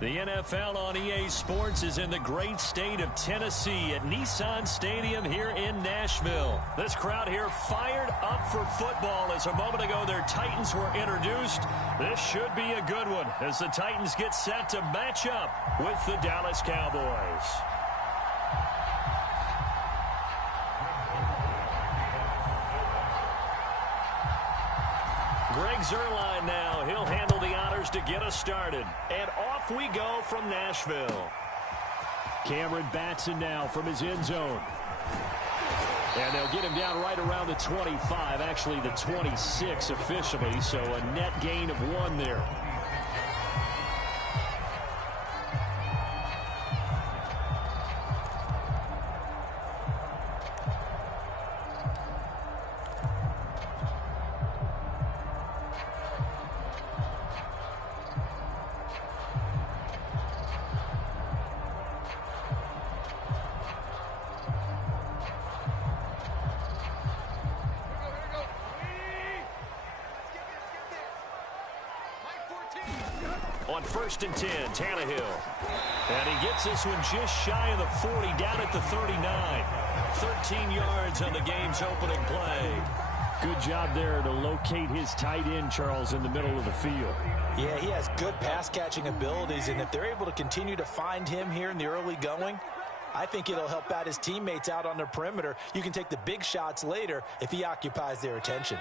The NFL on EA Sports is in the great state of Tennessee at Nissan Stadium here in Nashville. This crowd here fired up for football as a moment ago their Titans were introduced. This should be a good one as the Titans get set to match up with the Dallas Cowboys. Greg Zuerlein now. He'll handle the honors to get us started. And off we go from Nashville. Cameron Batson now from his end zone. And they'll get him down right around the 25, actually the 26 officially, so a net gain of 1 there. On 1st and 10, Tannehill. And he gets this one just shy of the 40, down at the 39. 13 yards on the game's opening play. Good job there to locate his tight end, Charles, in the middle of the field. Yeah, he has good pass-catching abilities, and if they're able to continue to find him here in the early going, I think it'll help out his teammates out on the perimeter. You can take the big shots later if he occupies their attention.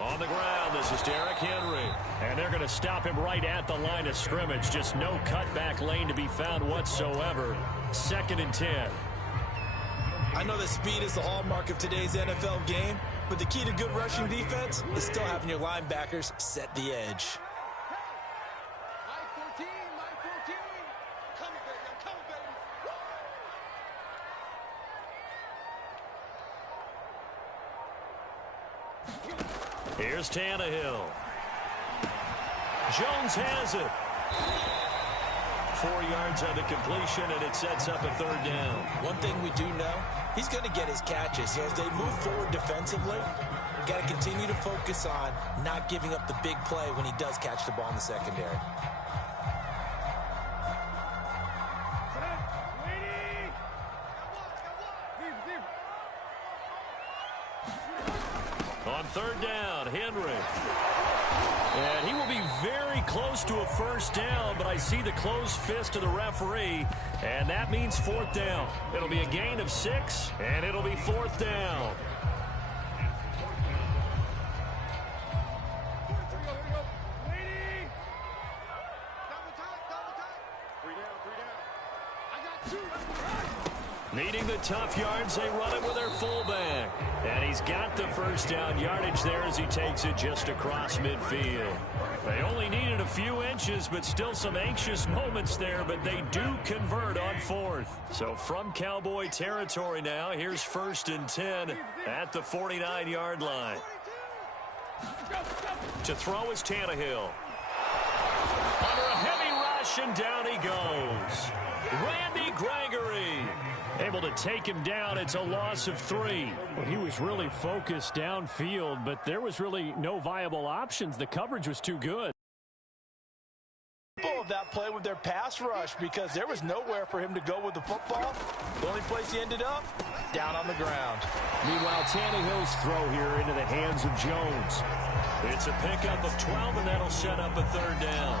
On the ground, this is Derrick Henry. And they're going to stop him right at the line of scrimmage. Just no cutback lane to be found whatsoever. 2nd and 10. I know that speed is the hallmark of today's NFL game, but the key to good rushing defense is still having your linebackers set the edge. Here's Tannehill. Jones has it. 4 yards on the completion, and it sets up a 3rd down. One thing we do know, he's going to get his catches. So as they move forward defensively, got to continue to focus on not giving up the big play when he does catch the ball in the secondary. On 3rd down, Henry. And he will be very close to a 1st down, but I see the closed fist of the referee, and that means 4th down. It'll be a gain of 6, and it'll be 4th down. Needing the tough yards, they run it with their fullback. And he's got the 1st down yardage there as he takes it just across midfield. They only needed a few inches, but still some anxious moments there, but they do convert on 4th. So from Cowboy territory now, here's 1st and 10 at the 49-yard line. To throw is Tannehill. Under a heavy rush, and down he goes. Randy Gregory able to take him down. It's a loss of 3. Well, he was really focused downfield, but there was really no viable options. The coverage was too good. Of that play with their pass rush, because there was nowhere for him to go with the football. The only place he ended up, down on the ground. Meanwhile, Tannehill's throw here into the hands of Jones. It's a pickup of 12, and that'll set up a 3rd down.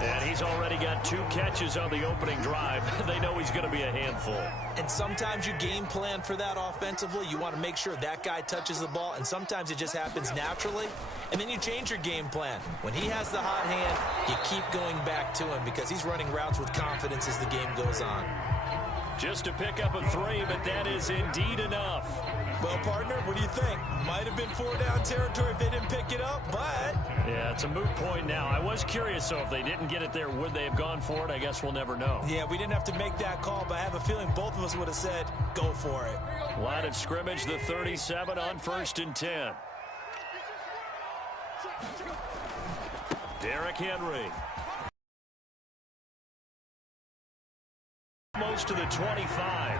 And he's already got 2 catches on the opening drive. They know he's going to be a handful. And sometimes you game plan for that offensively. You want to make sure that guy touches the ball, and sometimes it just happens naturally. And then you change your game plan. When he has the hot hand, you keep going back to him because he's running routes with confidence as the game goes on. Just to pick up a 3, but that is indeed enough. Well, partner, what do you think? Might have been 4 down territory if they didn't pick it up, but... Yeah, it's a moot point now. I was curious, so if they didn't get it there, would they have gone for it? I guess we'll never know. Yeah, we didn't have to make that call, but I have a feeling both of us would have said, go for it. Line of scrimmage, the 37 on 1st and 10. Derrick Henry. Most to the 25.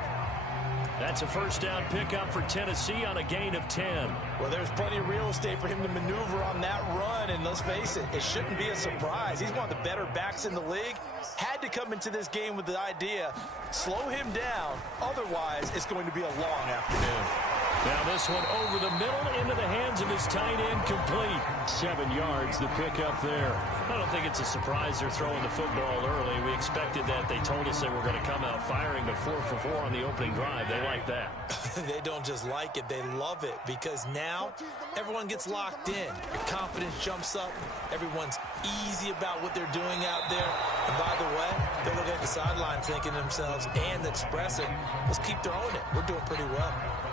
That's a first down pickup for Tennessee on a gain of 10. Well, there's plenty of real estate for him to maneuver on that run, and let's face it, it shouldn't be a surprise. He's one of the better backs in the league. Had to come into this game with the idea, slow him down, otherwise it's going to be a long afternoon. Now this one over the middle into the hands of his tight end, complete. 7 yards, the pickup there. I don't think it's a surprise they're throwing the football early. We expected that. They told us they were going to come out firing, but 4 for 4 on the opening drive. They like that. They don't just like it, they love it, because now everyone gets locked in. Your confidence jumps up. Everyone's easy about what they're doing out there. And by the way, they're looking at the sideline thinking to themselves and expressing, let's keep throwing it. We're doing pretty well.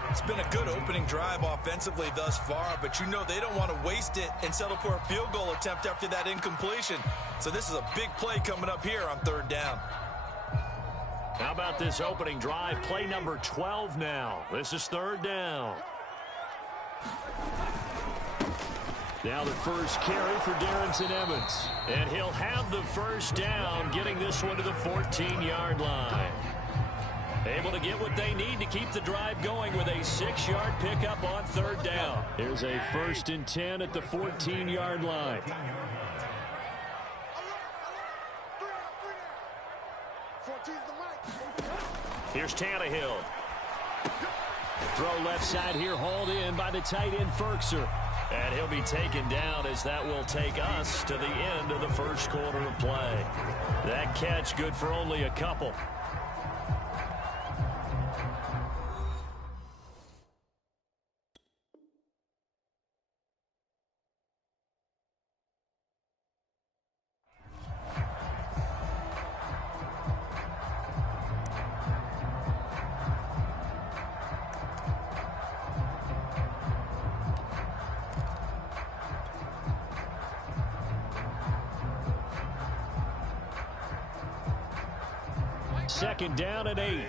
It's been a good opening drive offensively thus far, but you know they don't want to waste it and settle for a field goal attempt after that incompletion. So this is a big play coming up here on 3rd down. How about this opening drive? Play number 12 now. This is 3rd down. Now the first carry for Darrington Evans. And he'll have the first down, getting this one to the 14-yard line. Able to get what they need to keep the drive going with a 6-yard pickup on 3rd down. Here's a 1st and 10 at the 14-yard line. Here's Tannehill. Throw left side here, hauled in by the tight end Ferkser. And he'll be taken down as that will take us to the end of the first quarter of play. That catch good for only a couple. Second down and 8.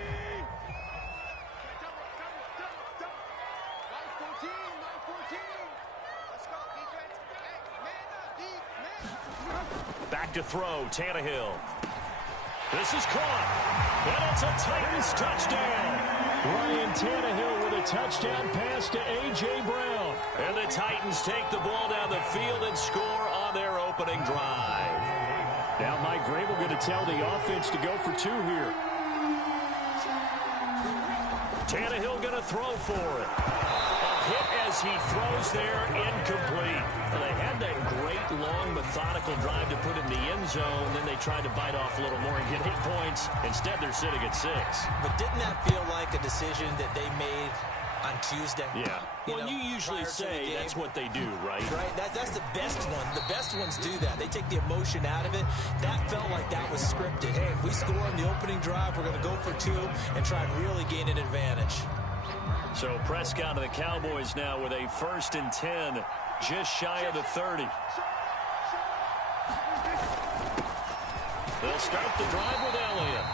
Back to throw, Tannehill. This is caught. And it's a Titans touchdown. Ryan Tannehill with a touchdown pass to A.J. Brown. And the Titans take the ball down the field and score on their opening drive. Now Mike Vrabel going to tell the offense to go for 2 here. Tannehill going to throw for it. A hit as he throws there, incomplete. Well, they had that great, long, methodical drive to put in the end zone. Then they tried to bite off a little more and get 8 points. Instead, they're sitting at 6. But didn't that feel like a decision that they made on Tuesday? Yeah. Well, you usually say that's what they do, right? Right. That's the best one. The best ones do that. They take the emotion out of it. That felt like that was scripted. Hey, if we score on the opening drive, we're going to go for 2 and try and really gain an advantage. So Prescott of the Cowboys now with a 1st and 10, just shy of the 30. They'll start the drive with Elliott.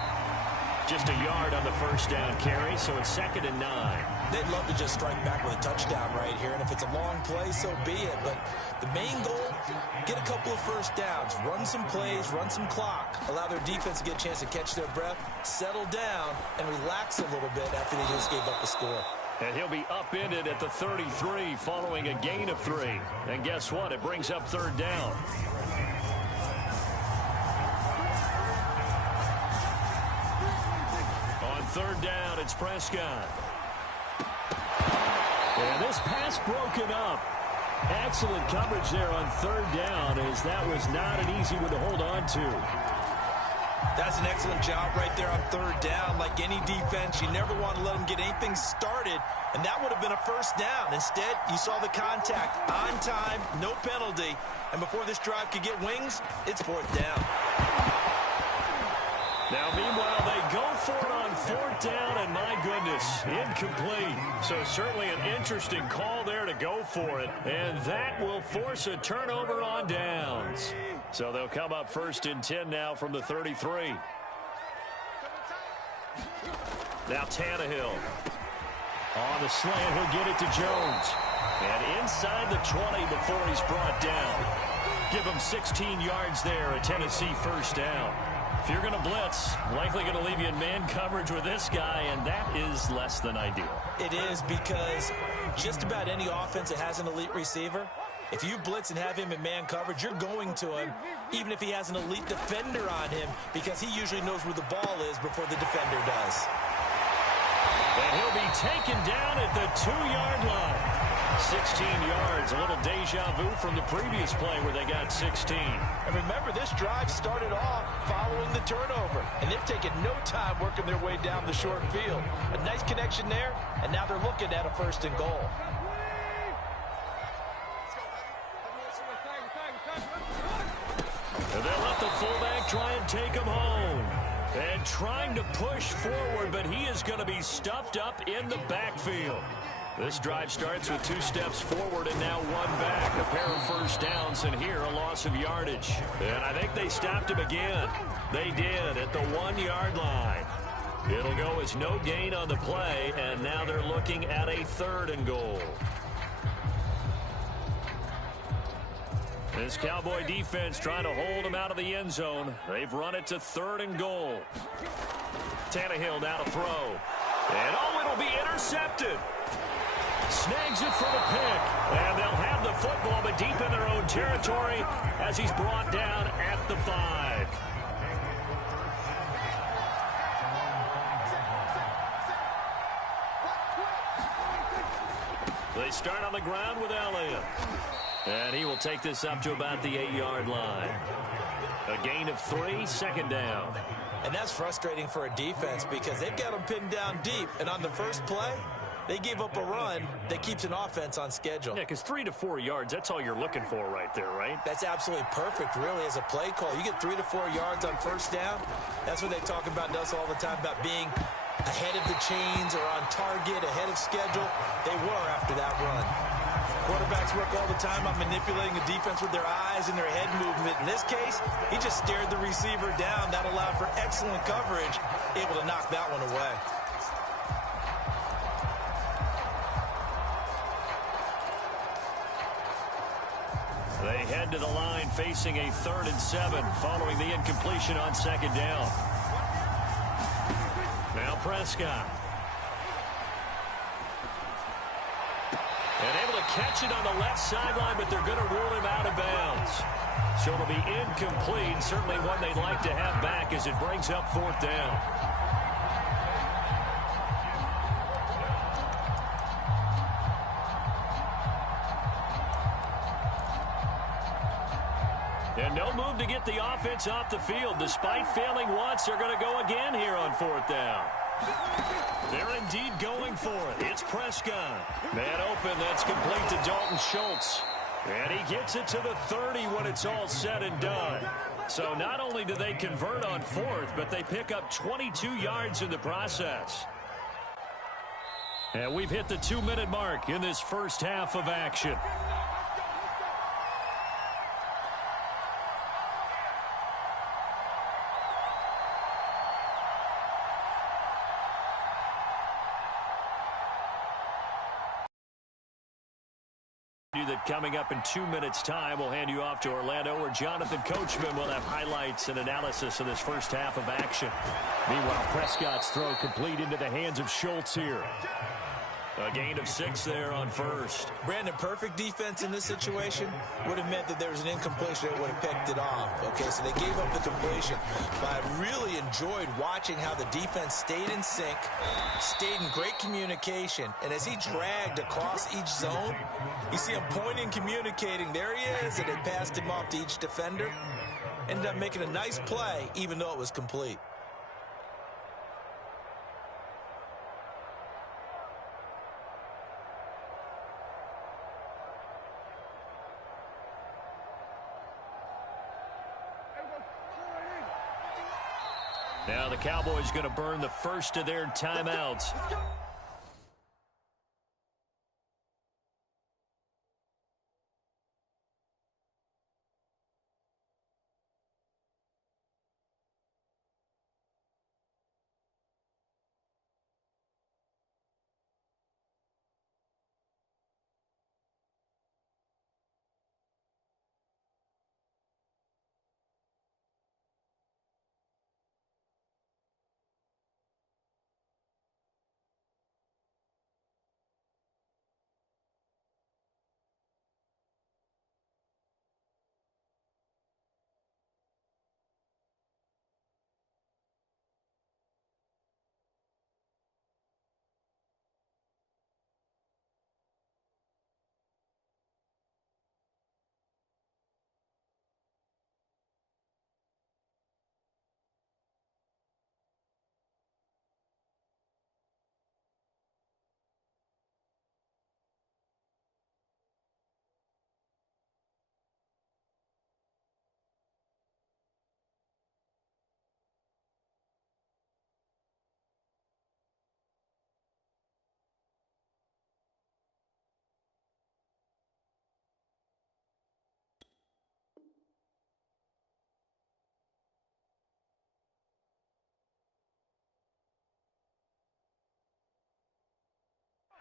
Just a yard on the first down carry, so it's 2nd and 9. They'd love to just strike back with a touchdown right here, and if it's a long play, so be it. But the main goal, get a couple of first downs, run some plays, run some clock, allow their defense to get a chance to catch their breath, settle down, and relax a little bit after they just gave up the score. And he'll be upended at the 33 following a gain of 3. And guess what? It brings up 3rd down. On 3rd down, it's Prescott. And this pass broken up. Excellent coverage there on 3rd down, as that was not an easy one to hold on to. That's an excellent job right there on 3rd down. Like any defense, you never want to let them get anything started, and that would have been a first down. Instead, you saw the contact on time, no penalty, and before this drive could get wings, it's 4th down. Now, meanwhile, they go for it on 4th down, and my goodness, incomplete. So certainly an interesting call there to go for it, and that will force a turnover on downs. So they'll come up 1st and 10 now from the 33. Now Tannehill. On the slant, he'll get it to Jones. And inside the 20 before he's brought down. Give him 16 yards there, a Tennessee first down. If you're going to blitz, likely going to leave you in man coverage with this guy, and that is less than ideal. It is, because just about any offense that has an elite receiver, if you blitz and have him in man coverage, you're going to him, even if he has an elite defender on him, because he usually knows where the ball is before the defender does. And he'll be taken down at the 2-yard line. 16 yards, a little deja vu from the previous play where they got 16. And remember, this drive started off following the turnover, and they've taken no time working their way down the short field. A nice connection there, and now they're looking at a 1st and goal. And they'll let the fullback try and take him home. And trying to push forward, but he is going to be stuffed up in the backfield. This drive starts with 2 steps forward and now 1 back. A pair of first downs, and here a loss of yardage. And I think they stopped him again. They did at the 1-yard line. It'll go as no gain on the play, and now they're looking at a 3rd and goal. This Cowboy defense trying to hold him out of the end zone. They've run it to 3rd and goal. Tannehill now to throw. And it'll be intercepted. Snags it for the pick. And they'll have the football, but deep in their own territory as he's brought down at the 5. They start on the ground with Elliott. And he will take this up to about the 8-yard line. A gain of 3, 2nd down. And that's frustrating for a defense because they've got them pinned down deep. And on the first play, they gave up a run that keeps an offense on schedule. Yeah, because 3 to 4 yards, that's all you're looking for right there, right? That's absolutely perfect, really, as a play call. You get 3 to 4 yards on 1st down. That's what they talk about us all the time, about being ahead of the chains or on target, ahead of schedule. They were after that run. Quarterbacks work all the time on manipulating the defense with their eyes and their head movement. In this case, he just stared the receiver down. That allowed for excellent coverage, able to knock that one away. They head to the line facing a 3rd and 7 following the incompletion on 2nd down. Now Prescott. And able to catch it on the left sideline, but they're going to rule him out of bounds. So it'll be incomplete. Certainly one they'd like to have back as it brings up 4th down. And no move to get the offense off the field. Despite failing once, they're going to go again here on 4th down. They're indeed going for it. It's Prescott. Man open, that's complete to Dalton Schultz. And he gets it to the 30 when it's all said and done. So not only do they convert on 4th, but they pick up 22 yards in the process. And we've hit the 2-minute mark in this first half of action. That coming up in 2 minutes' time, we'll hand you off to Orlando, where Jonathan Coachman will have highlights and analysis of this first half of action. Meanwhile, Prescott's throw complete into the hands of Schultz here. A gain of 6 there on 1st. Brandon, perfect defense in this situation would have meant that there was an incompletion that would have picked it off. Okay, so they gave up the completion. But I really enjoyed watching how the defense stayed in sync, stayed in great communication. And as he dragged across each zone, you see him pointing, communicating. There he is, and they passed him off to each defender. Ended up making a nice play, even though it was complete. Now the Cowboys going to burn the first of their timeouts.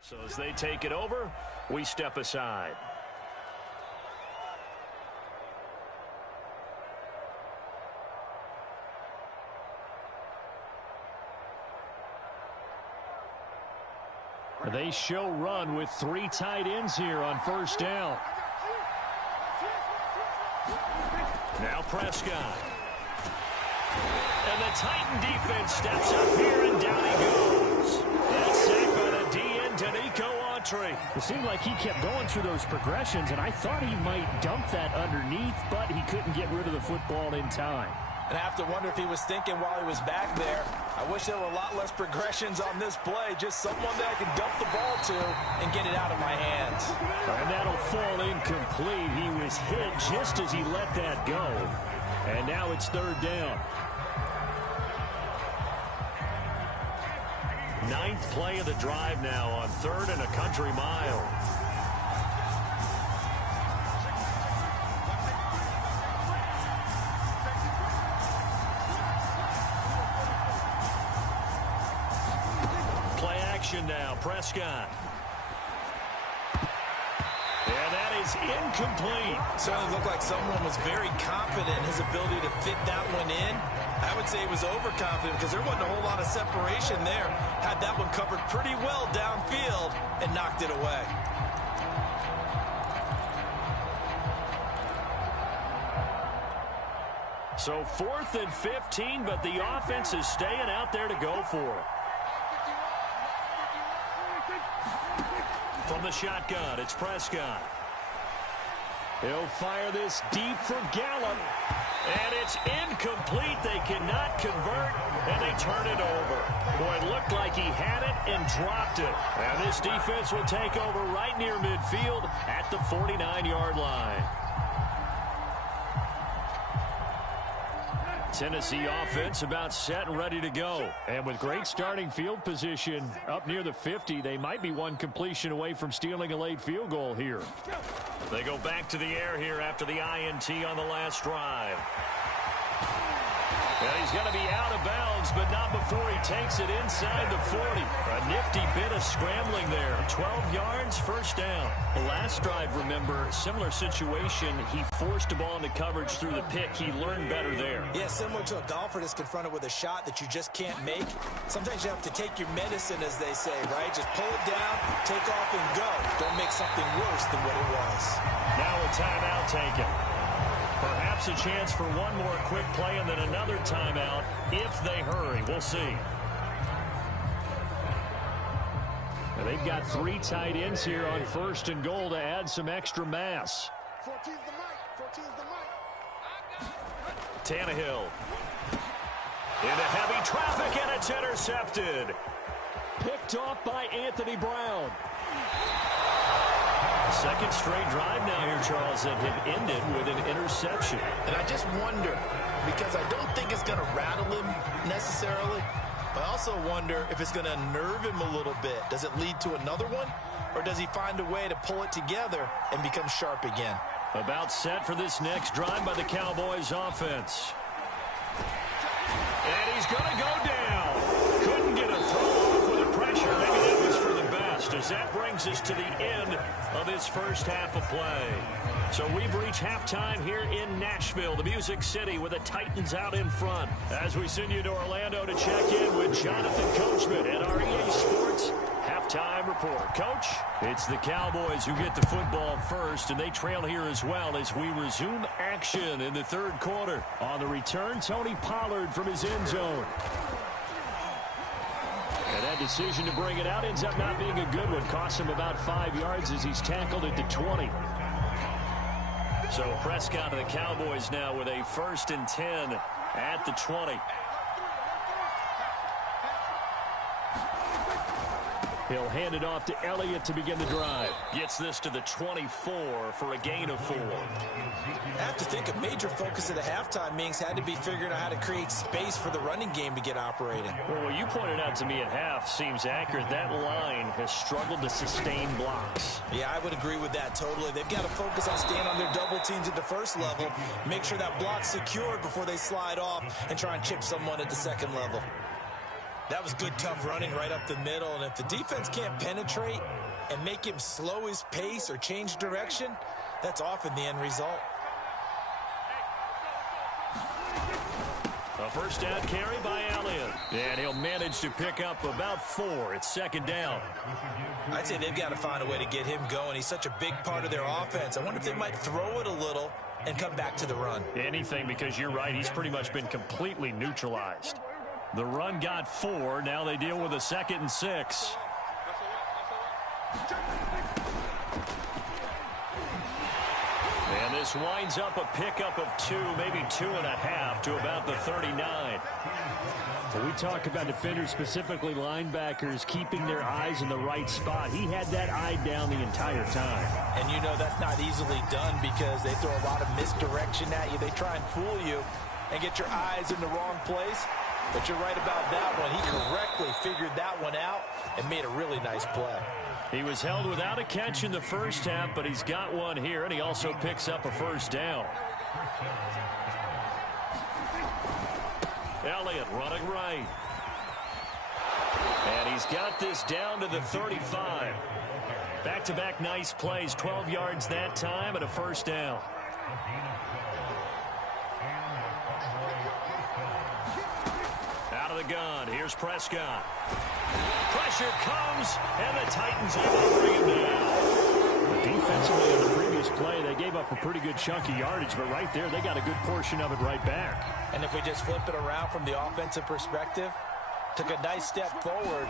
So as they take it over, we step aside. They show run with 3 tight ends here on first down. Now Prescott. And the Titan defense steps up here, and down he goes. That's sacked by the DN, Danico Autry. It seemed like he kept going through those progressions, and I thought he might dump that underneath, but he couldn't get rid of the football in time. And I have to wonder if he was thinking while he was back there, I wish there were a lot less progressions on this play. Just someone that I can dump the ball to and get it out of my hands. And that'll fall incomplete. He was hit just as he let that go. And now it's third down. 9th play of the drive now on 3rd and a country mile. Now Prescott, and that is incomplete. Certainly looked like someone was very confident in his ability to fit that one in. I would say he was overconfident because there wasn't a whole lot of separation there. Had that one covered pretty well downfield and knocked it away. So 4th and 15, but the offense is staying out there to go for it. From the shotgun, it's Prescott. He'll fire this deep for Gallup. And it's incomplete. They cannot convert, and they turn it over. Boy, it looked like he had it and dropped it. And this defense will take over right near midfield at the 49-yard line. Tennessee offense about set and ready to go. And with great starting field position up near the 50, they might be one completion away from stealing a late field goal here. They go back to the air here after the INT on the last drive. And he's going to be out of bounds, but not before he takes it inside the 40. A nifty bit of scrambling there. 12 yards, first down. The last drive, remember, similar situation. He forced the ball into coverage through the pick. He learned better there. Yeah, similar to a golfer that's confronted with a shot that you just can't make. Sometimes you have to take your medicine, as they say, right? Just pull it down, take off, and go. Don't make something worse than what it was. Now a timeout taken. Perhaps a chance for one more quick play and then another timeout if they hurry. We'll see. Now they've got 3 tight ends here on 1st and goal to add some extra mass. 14's the mic. Tannehill. Into heavy traffic, and it's intercepted. Picked off by Anthony Brown. Second straight drive now here, Charles, that have ended with an interception. And I just wonder, because I don't think it's going to rattle him necessarily, but I also wonder if it's going to unnerve him a little bit. Does it lead to another one, or does he find a way to pull it together and become sharp again? About set for this next drive by the Cowboys offense. And he's going to go down. Couldn't get a throw off with the pressure. Maybe that was for the best, as that brings us to the end of this first half of play. So we've reached halftime here in Nashville, the Music City, with the Titans out in front. As we send you to Orlando to check in with Jonathan Coachman at our EA Sports Halftime Report. Coach, it's the Cowboys who get the football first, and they trail here as well as we resume action in the third quarter. On the return, Tony Pollard from his end zone. And that decision to bring it out ends up not being a good one. Costs him about 5 yards as he's tackled at the 20. So Prescott of the Cowboys now with a 1st and 10 at the 20. He'll hand it off to Elliott to begin the drive. Gets this to the 24 for a gain of 4. I have to think a major focus of the halftime meetings had to be figuring out how to create space for the running game to get operating. Well, what you pointed out to me at half seems accurate. That line has struggled to sustain blocks. Yeah, I would agree with that totally. They've got to focus on staying on their double teams at the first level, make sure that block's secured before they slide off and try and chip someone at the second level. That was good, tough running right up the middle. And if the defense can't penetrate and make him slow his pace or change direction, that's often the end result. A first down carry by Elliott. And he'll manage to pick up about 4. It's second down. I'd say they've got to find a way to get him going. He's such a big part of their offense. I wonder if they might throw it a little and come back to the run. Anything, because you're right. He's pretty much been completely neutralized. The run got 4. Now they deal with a 2nd and 6. And this winds up a pickup of 2, maybe 2.5 to about the 39. When we talk about defenders, specifically linebackers, keeping their eyes in the right spot, he had that eye down the entire time. And you know that's not easily done because they throw a lot of misdirection at you. They try and fool you and get your eyes in the wrong place. But you're right about that one. He correctly figured that one out and made a really nice play. He was held without a catch in the first half, but he's got one here, and he also picks up a first down. Elliott running right. And he's got this down to the 35. Back-to-back nice plays, 12 yards that time and a first down. Out of the gun, here's Prescott. Pressure comes, and the Titans able to bring him down. Defensively on the previous play, they gave up a pretty good chunk of yardage, but right there, they got a good portion of it right back. And if we just flip it around from the offensive perspective, took a nice step forward,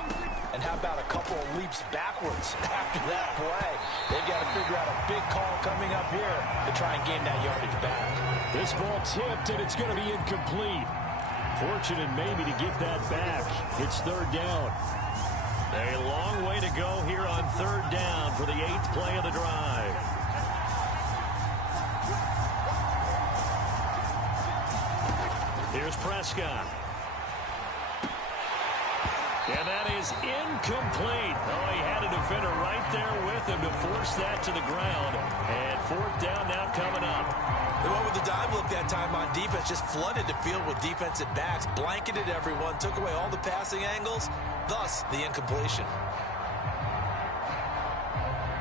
and how about a couple of leaps backwards after that play? They've got to figure out a big call coming up here to try and gain that yardage back. This ball tipped, and it's going to be incomplete. Fortunate maybe to get that back. It's third down. A long way to go here on third down for the 8th play of the drive. Here's Prescott. And that is incomplete. Oh, he had a defender right there with him to force that to the ground. And fourth down now coming up. They went with the dime look that time on defense, just flooded the field with defensive backs, blanketed everyone, took away all the passing angles, thus the incompletion.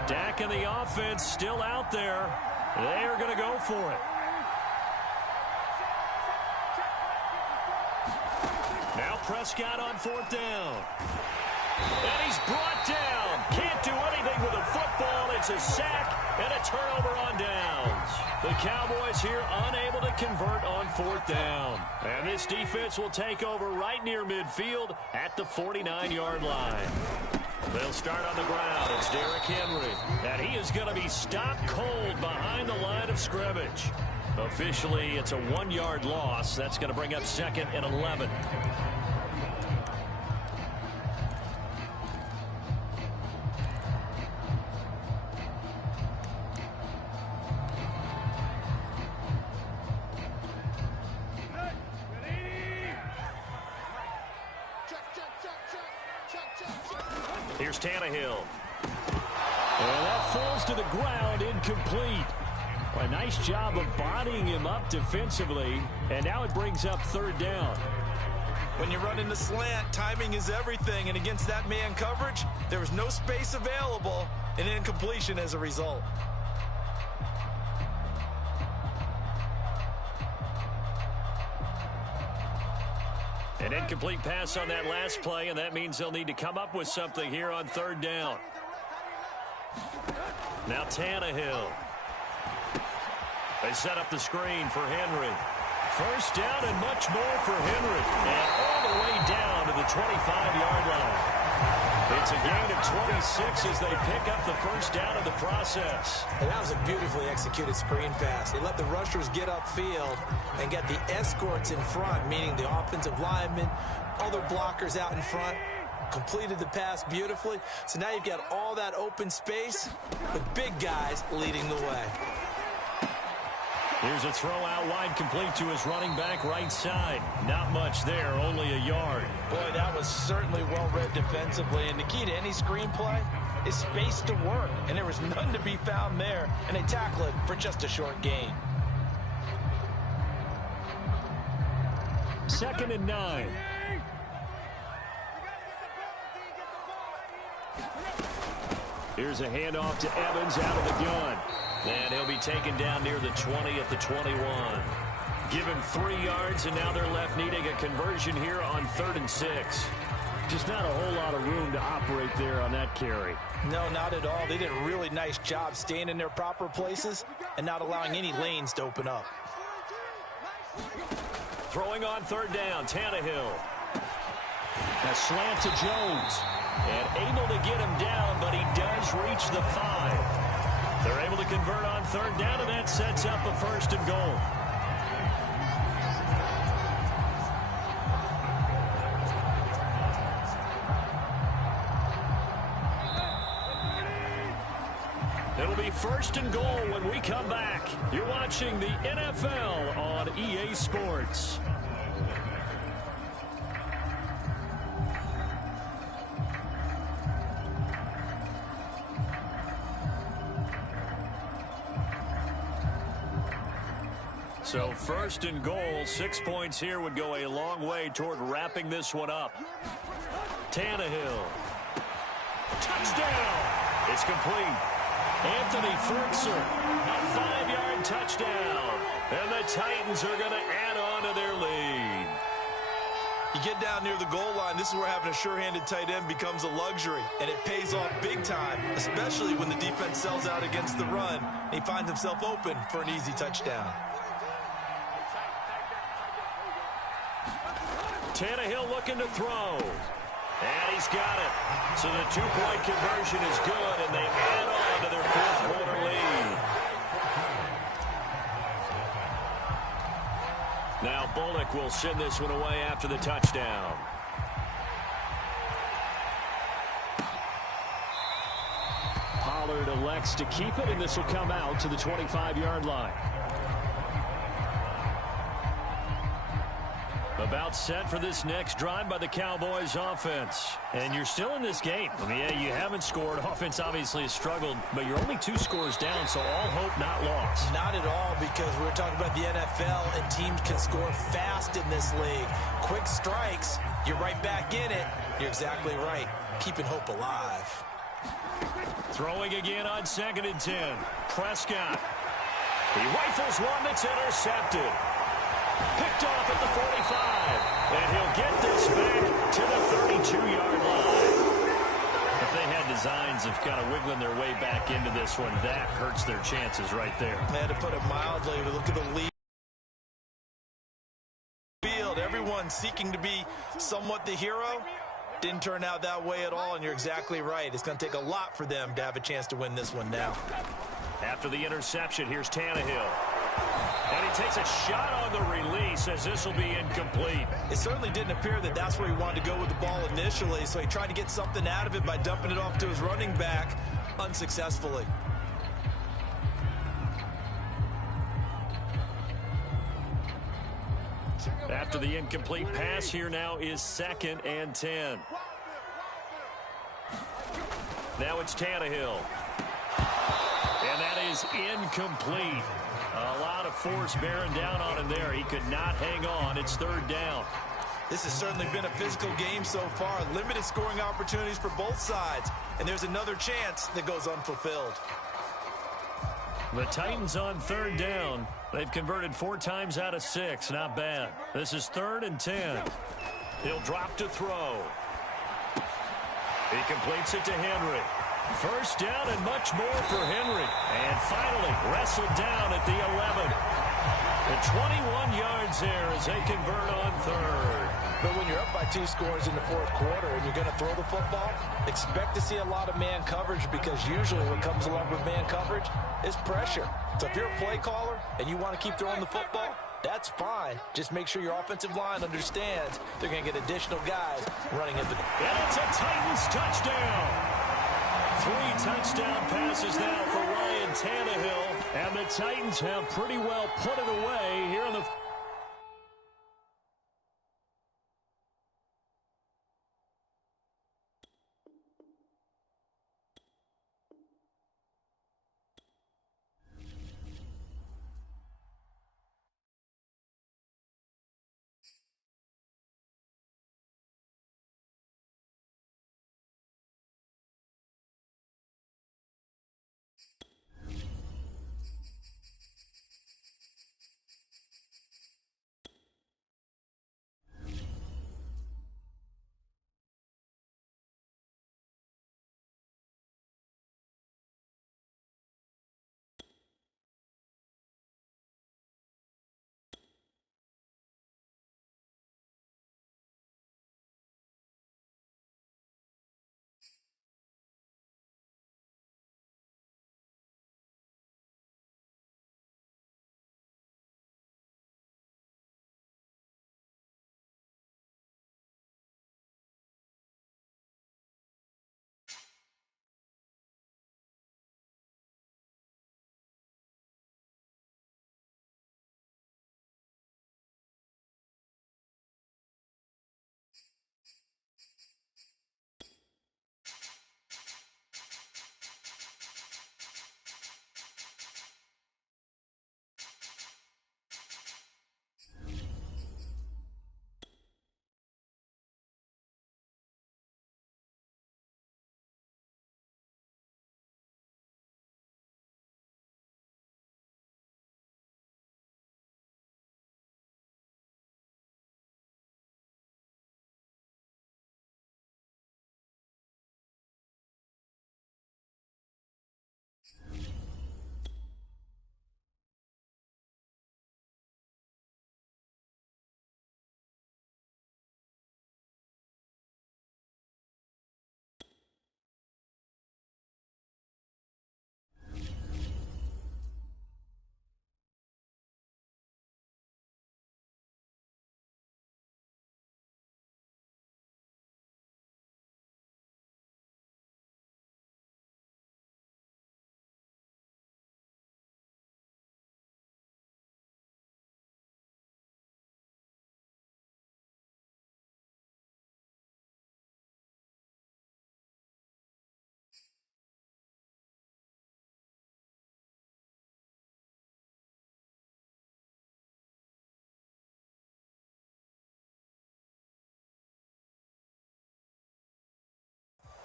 Dak and the offense still out there. They are going to go for it. Now Prescott on fourth down. And he's brought down. Can't do anything with a football. It's a sack and a turnover on downs. The Cowboys here unable to convert on fourth down. And this defense will take over right near midfield at the 49-yard line. They'll start on the ground. It's Derrick Henry. And he is going to be stopped cold behind the line of scrimmage. Officially, it's a 1-yard loss. That's going to bring up 2nd and 11. Here's Tannehill. And that falls to the ground, incomplete. A nice job of bodying him up defensively, and now it brings up third down. When you run in the slant, timing is everything, and against that man coverage, there was no space available, and incompletion as a result. An incomplete pass on that last play, and that means they'll need to come up with something here on third down. Now Tannehill. They set up the screen for Henry. First down and much more for Henry. And all the way down to the 25-yard line. It's a gain of 26 as they pick up the first down of the process. And that was a beautifully executed screen pass. They let the rushers get upfield and get the escorts in front, meaning the offensive linemen, other blockers out in front. Completed the pass beautifully. So now you've got all that open space with big guys leading the way. Here's a throw out wide, complete to his running back right side. Not much there, only a yard. Boy, that was certainly well read defensively. And the key to any screenplay is space to work. And there was none to be found there. And they tackle it for just a short gain. 2nd and 9. Here's a handoff to Evans out of the gun. And he'll be taken down near the 20 at the 21. Give him 3 yards, and now they're left needing a conversion here on 3rd and 6. Just not a whole lot of room to operate there on that carry. No, not at all. They did a really nice job staying in their proper places and not allowing any lanes to open up. Throwing on 3rd down, Tannehill. A slant to Jones. And able to get him down, but he does reach the 5. They're able to convert on 3rd down, and that sets up a 1st and goal. It'll be 1st and goal when we come back. You're watching the NFL on EA Sports. So 1st and goal, 6 points here would go a long way toward wrapping this one up. Tannehill. Touchdown. It's complete. Anthony Fertzer, a 5-yard touchdown. And the Titans are going to add on to their lead. You get down near the goal line, this is where having a sure-handed tight end becomes a luxury, and it pays off big time, especially when the defense sells out against the run, and he finds himself open for an easy touchdown. Tannehill looking to throw. And he's got it. So the 2-point conversion is good, and they add on to their 4th-quarter lead. Now Bullock will send this one away after the touchdown. Pollard elects to keep it, and this will come out to the 25-yard line. About set for this next drive by the Cowboys offense. And you're still in this game. I mean, yeah, you haven't scored. Offense obviously has struggled, but you're only 2 scores down, so all hope not lost. Not at all, because we're talking about the NFL, and teams can score fast in this league. Quick strikes, you're right back in it. You're exactly right. Keeping hope alive. Throwing again on 2nd and 10. Prescott. He rifles one that's intercepted. Picked off at the 45. And he'll get this back to the 32-yard line. If they had designs of kind of wiggling their way back into this one, that hurts their chances right there. They had to put it mildly, but look at the lead. Field, everyone seeking to be somewhat the hero. Didn't turn out that way at all, and you're exactly right. It's going to take a lot for them to have a chance to win this one now. After the interception, here's Tannehill. And he takes a shot on the release as this will be incomplete. It certainly didn't appear that that's where he wanted to go with the ball initially, so he tried to get something out of it by dumping it off to his running back unsuccessfully. After the incomplete pass, here now is 2nd and 10. Now it's Tannehill. And that is incomplete. A lot of force bearing down on him there. He could not hang on. It's 3rd down. This has certainly been a physical game so far. Limited scoring opportunities for both sides. And there's another chance that goes unfulfilled. The Titans on 3rd down. They've converted 4 times out of 6. Not bad. This is 3rd and 10. He'll drop to throw. He completes it to Henry. 1st down and much more for Henry. And finally wrestled down at the 11. And 21 yards there as they convert on 3rd. But when you're up by 2 scores in the 4th quarter and you're going to throw the football, expect to see a lot of man coverage, because usually what comes along with man coverage is pressure. So if you're a play caller and you want to keep throwing the football, that's fine. Just make sure your offensive line understands they're going to get additional guys running at the... And it's a Titans touchdown. 3 touchdown passes now for Ryan Tannehill. And the Titans have pretty well put it away here in the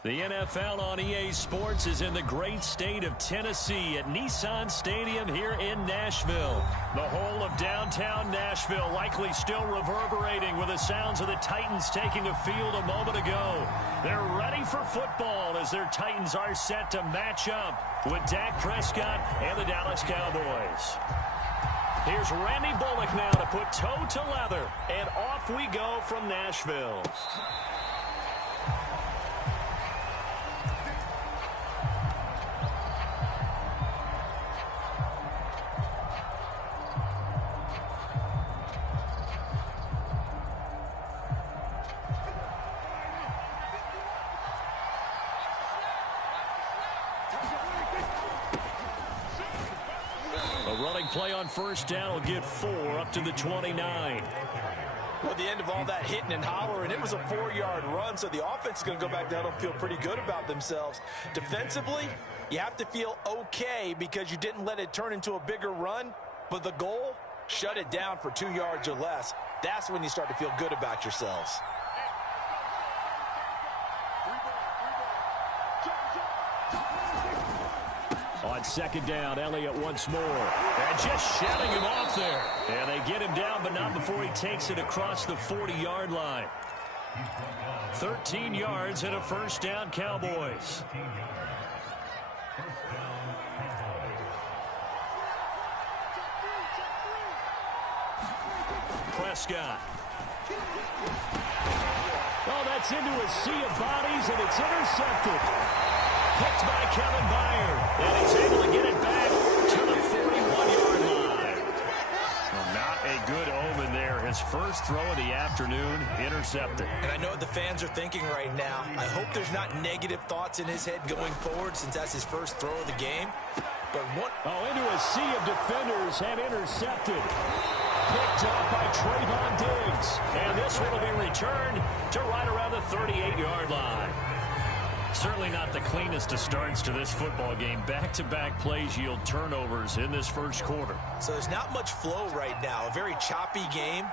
The NFL on EA Sports is in the great state of Tennessee at Nissan Stadium here in Nashville. The whole of downtown Nashville likely still reverberating with the sounds of the Titans taking a field a moment ago. They're ready for football as their Titans are set to match up with Dak Prescott and the Dallas Cowboys. Here's Randy Bullock now to put toe to leather, and off we go from Nashville. Play on first down will get 4 up to the 29. Well, at the end of all that hitting and hollering, it was a 4-yard run, so the offense is going to go back down and feel pretty good about themselves. Defensively, you have to feel okay because you didn't let it turn into a bigger run, but the goal, shut it down for 2 yards or less. That's when you start to feel good about yourselves. On second down, Elliott once more. And just shouting him off there. And they get him down, but not before he takes it across the 40-yard line. 13 yards and a first down, Cowboys. Prescott. Oh, that's into a sea of bodies, and it's intercepted. Picked by Kevin Byard, and he's able to get it back to the 41-yard line. Well, not a good omen there. His first throw of the afternoon, intercepted. And I know what the fans are thinking right now. I hope there's not negative thoughts in his head going forward since that's his first throw of the game. But what? Oh, into a sea of defenders and intercepted. Picked up by Trayvon Diggs. And this one will be returned to right around the 38-yard line. Certainly not the cleanest of starts to this football game. Back-to-back plays yield turnovers in this first quarter. So there's not much flow right now. A very choppy game.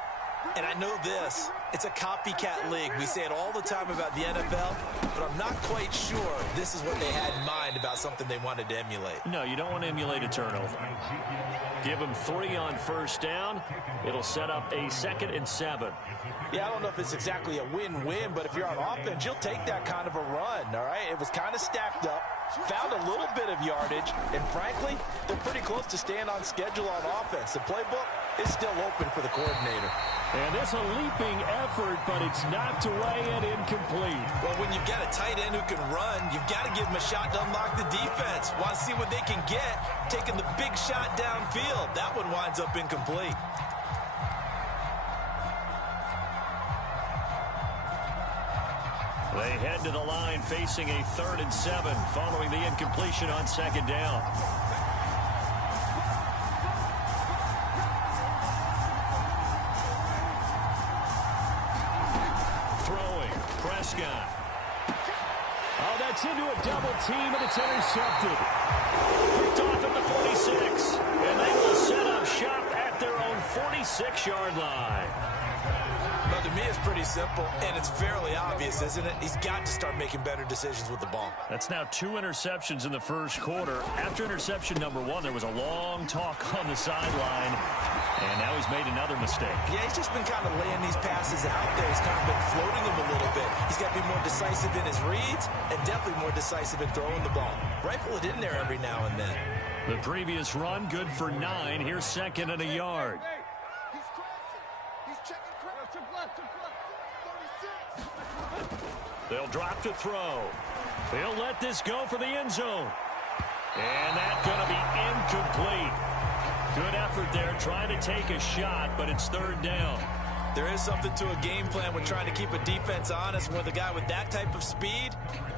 And I know this. It's a copycat league. We say it all the time about the NFL, but I'm not quite sure this is what they had in mind about something they wanted to emulate. No, you don't want to emulate a turnover. Give them 3 on first down. It'll set up a 2nd and 7. Yeah, I don't know if it's exactly a win-win, but if you're on offense, you'll take that kind of a run, all right? It was kind of stacked up, found a little bit of yardage, and frankly, they're pretty close to staying on schedule on offense. The playbook is still open for the coordinator. And it's a leaping effort, but it's knocked away and incomplete. Well, when you've got a tight end who can run, you've got to give him a shot to unlock the defense. Want to see what they can get, taking the big shot downfield. That one winds up incomplete. They head to the line facing a 3rd and 7 following the incompletion on second down. Throwing, Prescott. Oh, that's into a double team, and it's intercepted. Picked off at the 46, and they will set up shop at their own 46-yard line. Well, to me, it's pretty simple, and it's fairly obvious, isn't it? He's got to start making better decisions with the ball. That's now 2 interceptions in the first quarter. After interception number 1, there was a long talk on the sideline, and now he's made another mistake. Yeah, he's just been kind of laying these passes out there. He's kind of been floating them a little bit. He's got to be more decisive in his reads and definitely more decisive in throwing the ball. Rifle it in there every now and then. The previous run, good for 9. Here's 2nd and a yard. They'll drop to throw. They'll let this go for the end zone. And that's going to be incomplete. Good effort there trying to take a shot, but it's 3rd down. There is something to a game plan when trying to keep a defense honest. With a guy with that type of speed,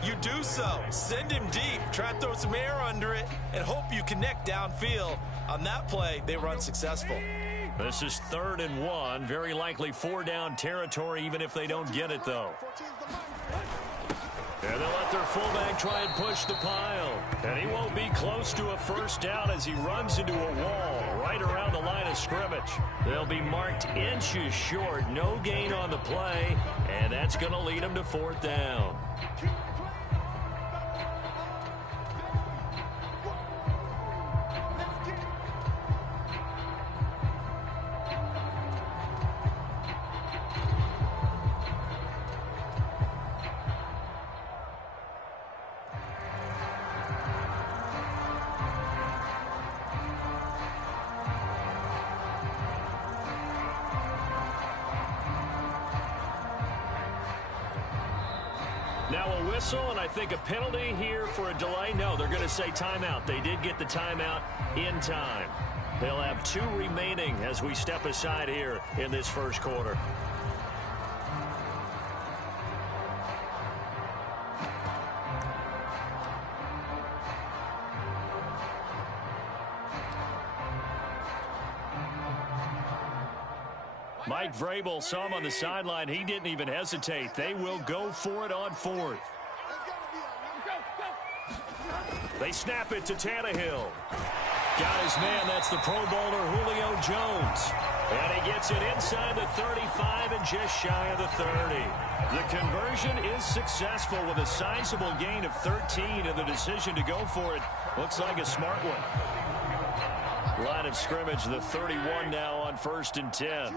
you do so. Send him deep. Try and throw some air under it and hope you connect downfield. On that play, they were unsuccessful. This is 3rd and 1. Very likely 4-down territory, even if they don't get it, though. And they'll let their fullback try and push the pile. And he won't be close to a first down as he runs into a wall right around the line of scrimmage. They'll be marked inches short. No gain on the play. And that's going to lead them to 4th down. Now a whistle, and I think a penalty here for a delay. No, they're going to say timeout. They did get the timeout in time. They'll have 2 remaining as we step aside here in this first quarter. Mike Vrabel saw him on the sideline. He didn't even hesitate. They will go for it on 4th. They snap it to Tannehill. Got his man. That's the Pro Bowler Julio Jones. And he gets it inside the 35 and just shy of the 30. The conversion is successful with a sizable gain of 13, and the decision to go for it looks like a smart one. Line of scrimmage, the 31 now on 1st and 10.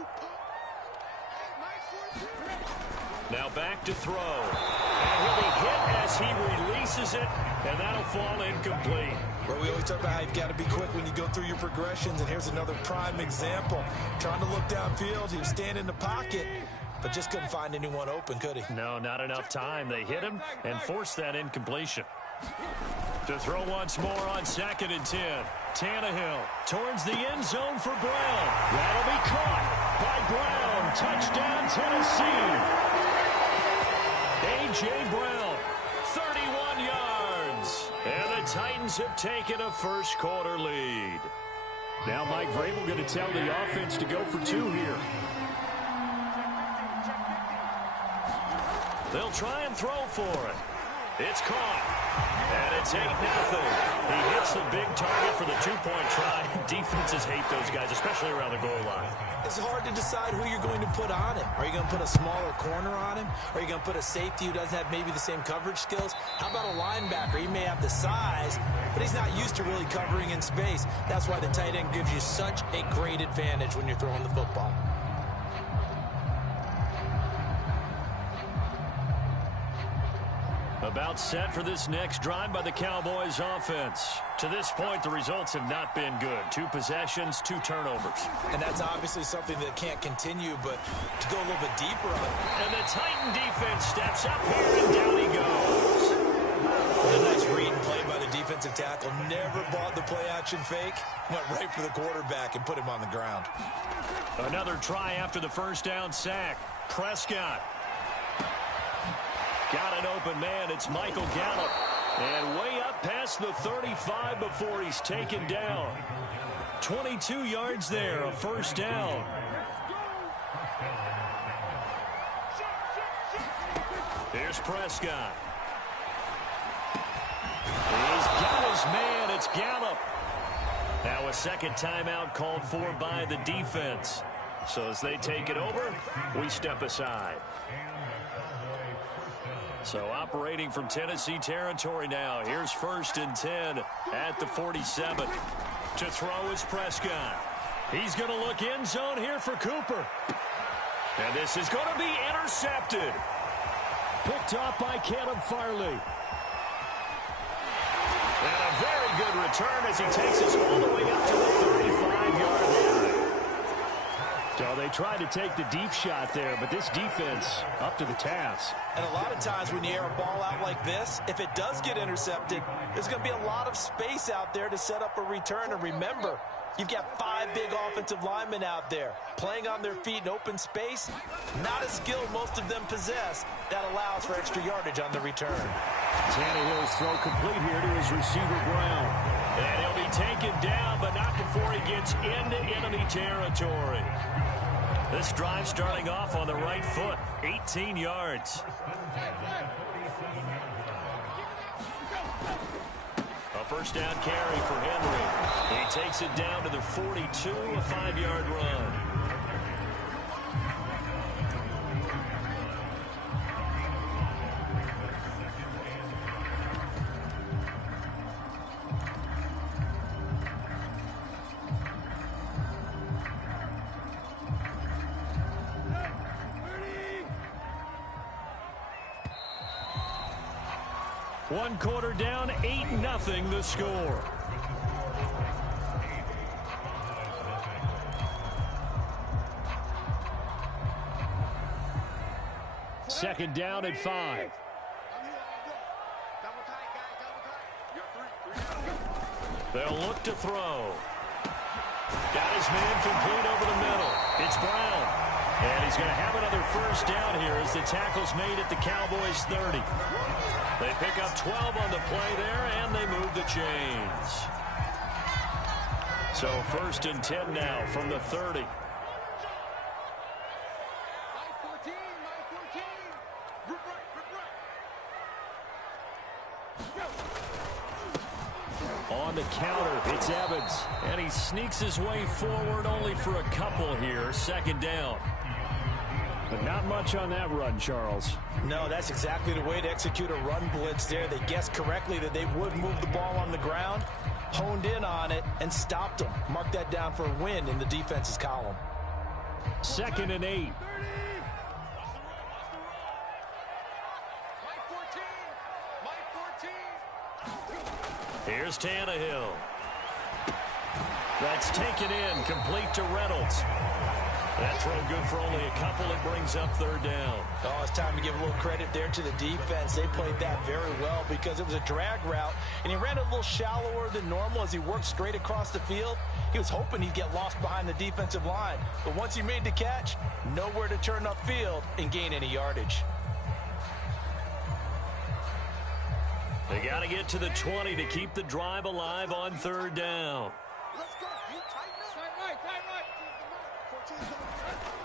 Now back to throw. And he'll be hit as he releases it, and that'll fall incomplete. Well, we always talk about how you've got to be quick when you go through your progressions, and here's another prime example. Trying to look downfield, he was standing in the pocket, but just couldn't find anyone open, could he? No, not enough time. They hit him and forced that incompletion. To throw once more on 2nd and 10. Tannehill towards the end zone for Brown. That'll be caught by Brown. Touchdown, Tennessee. A.J. Brown, 31 yards. And the Titans have taken a first quarter lead. Now Mike Vrabel going to tell the offense to go for 2 here. They'll try and throw for it. It's caught. And it's 8-0. He hits the big target for the 2-point try. Defenses hate those guys, especially around the goal line. It's hard to decide who you're going to put on him. Are you going to put a smaller corner on him? Are you going to put a safety who doesn't have maybe the same coverage skills? How about a linebacker? He may have the size, but he's not used to really covering in space. That's why the tight end gives you such a great advantage when you're throwing the football. About set for this next drive by the Cowboys offense. To this point, the results have not been good. 2 possessions, 2 turnovers. And that's obviously something that can't continue, but to go a little bit deeper on it. And the Titan defense steps up here, and down he goes. What a nice read and play by the defensive tackle. Never bought the play-action fake. Went right for the quarterback and put him on the ground. Another try after the first down sack. Prescott. Got an open man. It's Michael Gallup. And way up past the 35 before he's taken down. 22 yards there, a first down. Here's Prescott. He's got his man. It's Gallup. Now a second timeout called for by the defense. So as they take it over, we step aside. So operating from Tennessee territory now. Here's 1st and 10 at the 47. To throw is Prescott. He's going to look end zone here for Cooper. And this is going to be intercepted. Picked off by Caleb Farley. And a very good return as he takes us all the way up to the 35-yard line. So they tried to take the deep shot there, but this defense up to the task. And a lot of times when you air a ball out like this, if it does get intercepted, there's going to be a lot of space out there to set up a return. And remember, you've got 5 big offensive linemen out there playing on their feet in open space. Not a skill most of them possess. That allows for extra yardage on the return. Tannehill's throw complete here to his receiver, Brown. And he'll be taken down, but not before he gets into enemy territory. This drive starting off on the right foot, 18 yards. A first down carry for Henry. He takes it down to the 42, a 5-yard run. One quarter down, 8-0 the score. Second down at 5. They'll look to throw. Got his man complete over the middle. It's Brown. And he's going to have another first down here as the tackle's made at the Cowboys' 30. They pick up 12 on the play there, and they move the chains. So 1st and 10 now from the 30. On the counter, it's Evans. And he sneaks his way forward only for a couple here. 2nd down. But not much on that run, Charles. No, that's exactly the way to execute a run blitz there. They guessed correctly that they would move the ball on the ground, honed in on it, and stopped them. Mark that down for a win in the defense's column. 2nd and 8. Here's Tannehill. That's taken in, complete to Reynolds. That throw good for only a couple. It brings up 3rd down. Oh, it's time to give a little credit there to the defense. They played that very well because it was a drag route, and he ran it a little shallower than normal as he worked straight across the field. He was hoping he'd get lost behind the defensive line, but once he made the catch, nowhere to turn upfield and gain any yardage. They got to get to the 20 to keep the drive alive on 3rd down.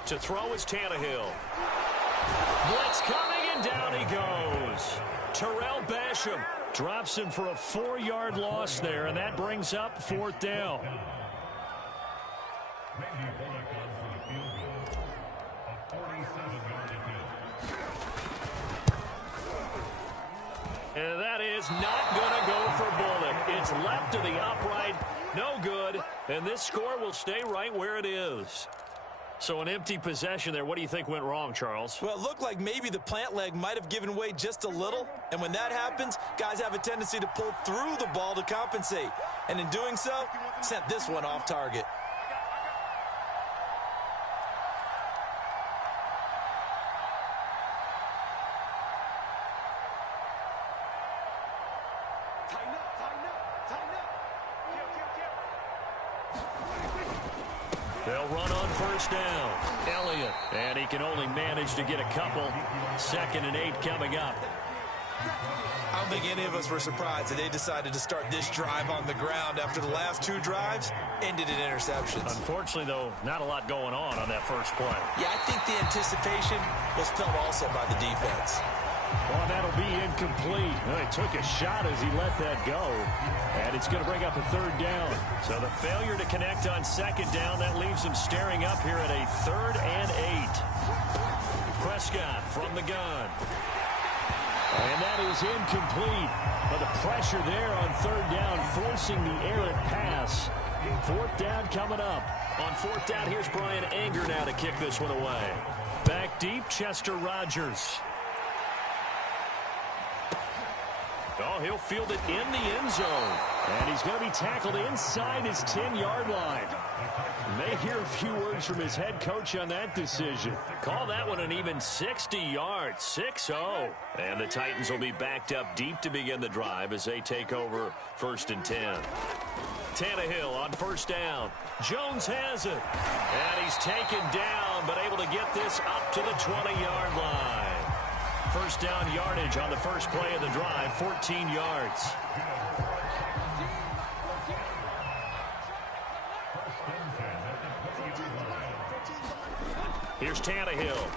To throw is Tannehill. Blitz coming, and down he goes. Terrell Basham drops him for a 4-yard loss there, and that brings up 4th down. And that is not going to go for Bullock. It's left to the upright. No good. And this score will stay right where it is. So an empty possession there. What do you think went wrong, Charles? Well, it looked like maybe the plant leg might have given way just a little. And when that happens, guys have a tendency to pull through the ball to compensate. And in doing so, sent this one off target. They'll run on 1st down. Elliott. And he can only manage to get a couple. 2nd and 8 coming up. I don't think any of us were surprised that they decided to start this drive on the ground after the last 2 drives ended in interceptions. Unfortunately, though, not a lot going on that first play. Yeah, I think the anticipation was felt also by the defense. Well, that'll be incomplete. Well, he took a shot as he let that go. And it's going to bring up a 3rd down. So the failure to connect on 2nd down, that leaves him staring up here at a 3rd and 8. Prescott from the gun. And that is incomplete. But the pressure there on 3rd down, forcing the errant pass. 4th down coming up. On 4th down, here's Brian Anger now to kick this one away. Back deep, Chester Rogers. Oh, he'll field it in the end zone. And he's going to be tackled inside his 10-yard line. May hear a few words from his head coach on that decision. Call that one an even 60 yards, 6-0. And the Titans will be backed up deep to begin the drive as they take over 1st and 10. Tannehill on 1st down. Jones has it. And he's taken down, but able to get this up to the 20-yard line. 1st down yardage on the first play of the drive, 14 yards. Here's Tannehill.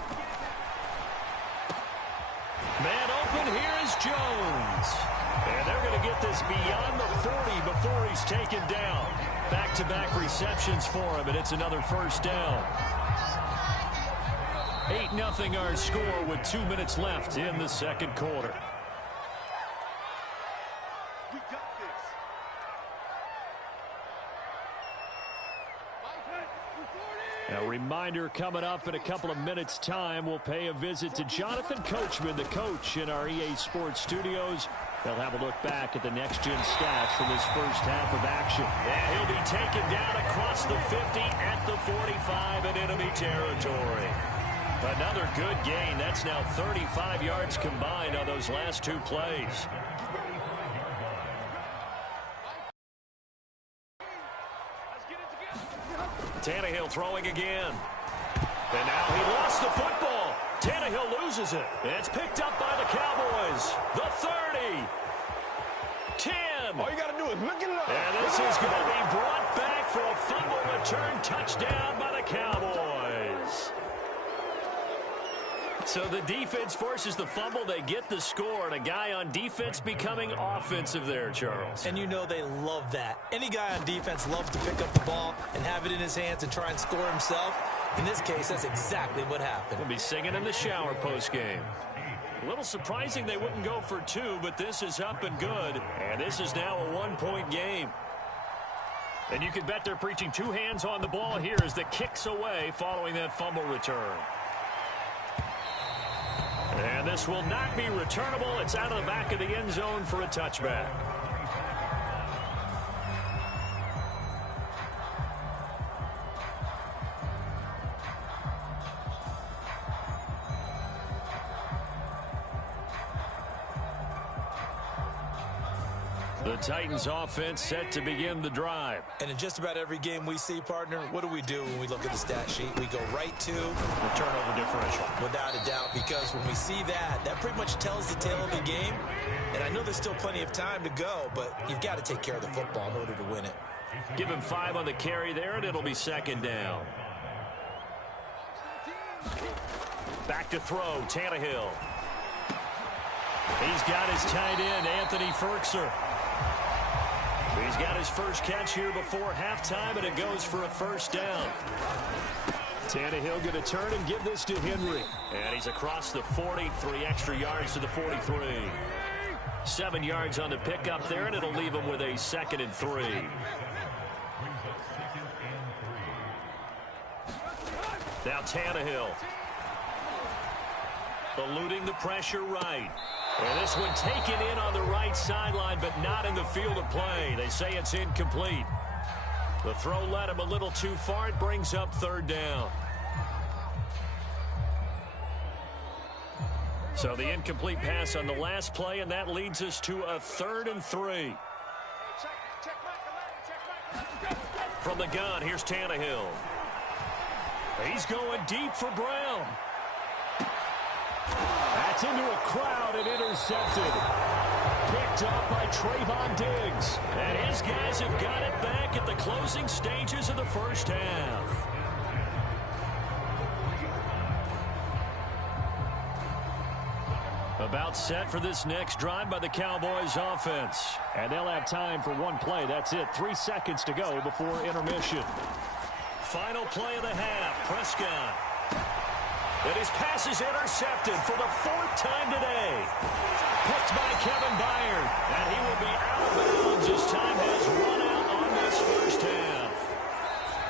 Man open, here is Jones. And they're going to get this beyond the 40 before he's taken down. Back-to-back receptions for him, and it's another 1st down. 8-0 our score with 2 minutes left in the 2nd quarter. A reminder coming up in a couple of minutes' time. We'll pay a visit to Jonathan Coachman, the coach in our EA Sports studios. They'll have a look back at the next-gen stats from this first half of action. And he'll be taken down across the 50 at the 45 in enemy territory. Another good gain. That's now 35 yards combined on those last 2 plays. Tannehill throwing again. And now he lost the football. Tannehill loses it. It's picked up by the Cowboys. The 30. 10. All you got to do is look it up. And this is going to be brought back for a fumble return touchdown by the Cowboys. So the defense forces the fumble. They get the score, and a guy on defense becoming offensive there, Charles. And you know they love that. Any guy on defense loves to pick up the ball and have it in his hands and try and score himself. In this case, that's exactly what happened. He'll be singing in the shower postgame. A little surprising they wouldn't go for 2, but this is up and good. And this is now a 1-point game. And you can bet they're preaching 2 hands on the ball here as the kick's away following that fumble return. And this will not be returnable. It's out of the back of the end zone for a touchback. The Titans offense set to begin the drive. And in just about every game we see, partner, what do we do when we look at the stat sheet? We go right to the turnover differential. Without a doubt, because when we see that, that pretty much tells the tale of the game. And I know there's still plenty of time to go, but you've got to take care of the football in order to win it. Give him 5 on the carry there, and it'll be second down. Back to throw, Tannehill. He's got his tight end, Anthony Ferkser. He's got his first catch here before halftime, and it goes for a first down. Tannehill going to turn and give this to Henry. And he's across the 40, 3 extra yards to the 43. 7 yards on the pickup there, and it'll leave him with a 2nd and 3. Now Tannehill. Eluding the pressure right. And this one taken in on the right sideline, but not in the field of play. They say it's incomplete. The throw led him a little too far. It brings up 3rd down. So the incomplete pass on the last play, and that leads us to a 3rd and 3. From the gun, here's Tannehill. He's going deep for Brown. That's into a crowd and intercepted. Picked up by Trayvon Diggs. And his guys have got it back at the closing stages of the first half. About set for this next drive by the Cowboys offense. And they'll have time for 1 play. That's it. 3 seconds to go before intermission. Final play of the half. Prescott. And his pass is intercepted for the 4th time today. Picked by Kevin Byard. And he will be out of bounds as time has run out on this first half.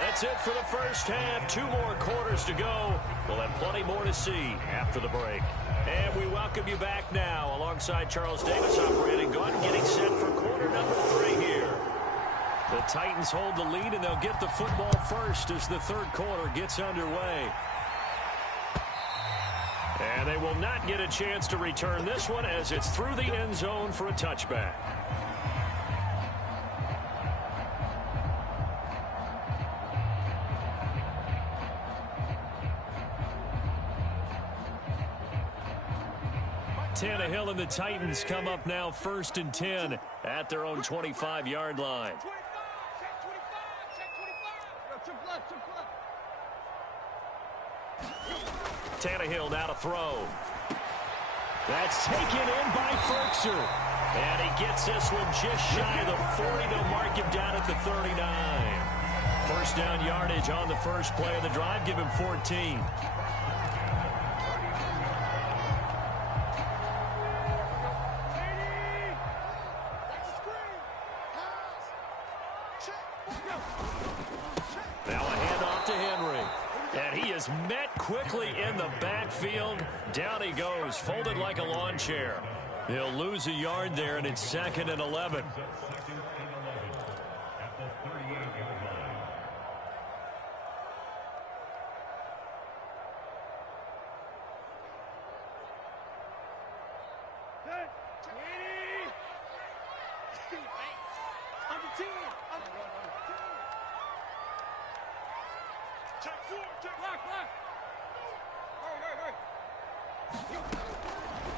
That's it for the first half. 2 more quarters to go. We'll have plenty more to see after the break. And we welcome you back now alongside Charles Davis operating gun, getting set for quarter number 3 here. The Titans hold the lead, and they'll get the football first as the 3rd quarter gets underway. And they will not get a chance to return this one as it's through the end zone for a touchback. Tannehill and the Titans come up now 1st and 10 at their own 25-yard line. Tannehill now to throw. That's taken in by Ferkser. And he gets this one just shy of the 40. They'll mark him down at the 39. First down yardage on the first play of the drive. Give him 14. Now a handoff to Henry. And he is met quickly in the backfield. Down he goes, folded like a lawn chair. He'll lose a yard there, and it's 2nd and 11.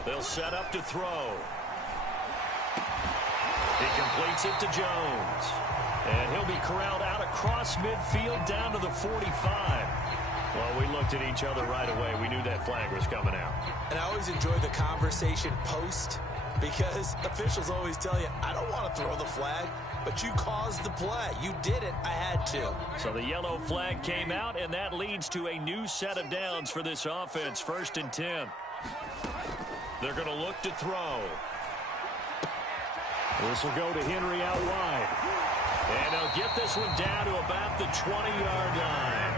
They'll set up to throw. He completes it to Jones. And he'll be corralled out across midfield down to the 45. Well, we looked at each other right away. We knew that flag was coming out. And I always enjoy the conversation post because officials always tell you, I don't want to throw the flag, but you caused the play. You did it. I had to. So the yellow flag came out, and that leads to a new set of downs for this offense. 1st and 10. They're going to look to throw. This will go to Henry out wide. And they'll get this one down to about the 20-yard line.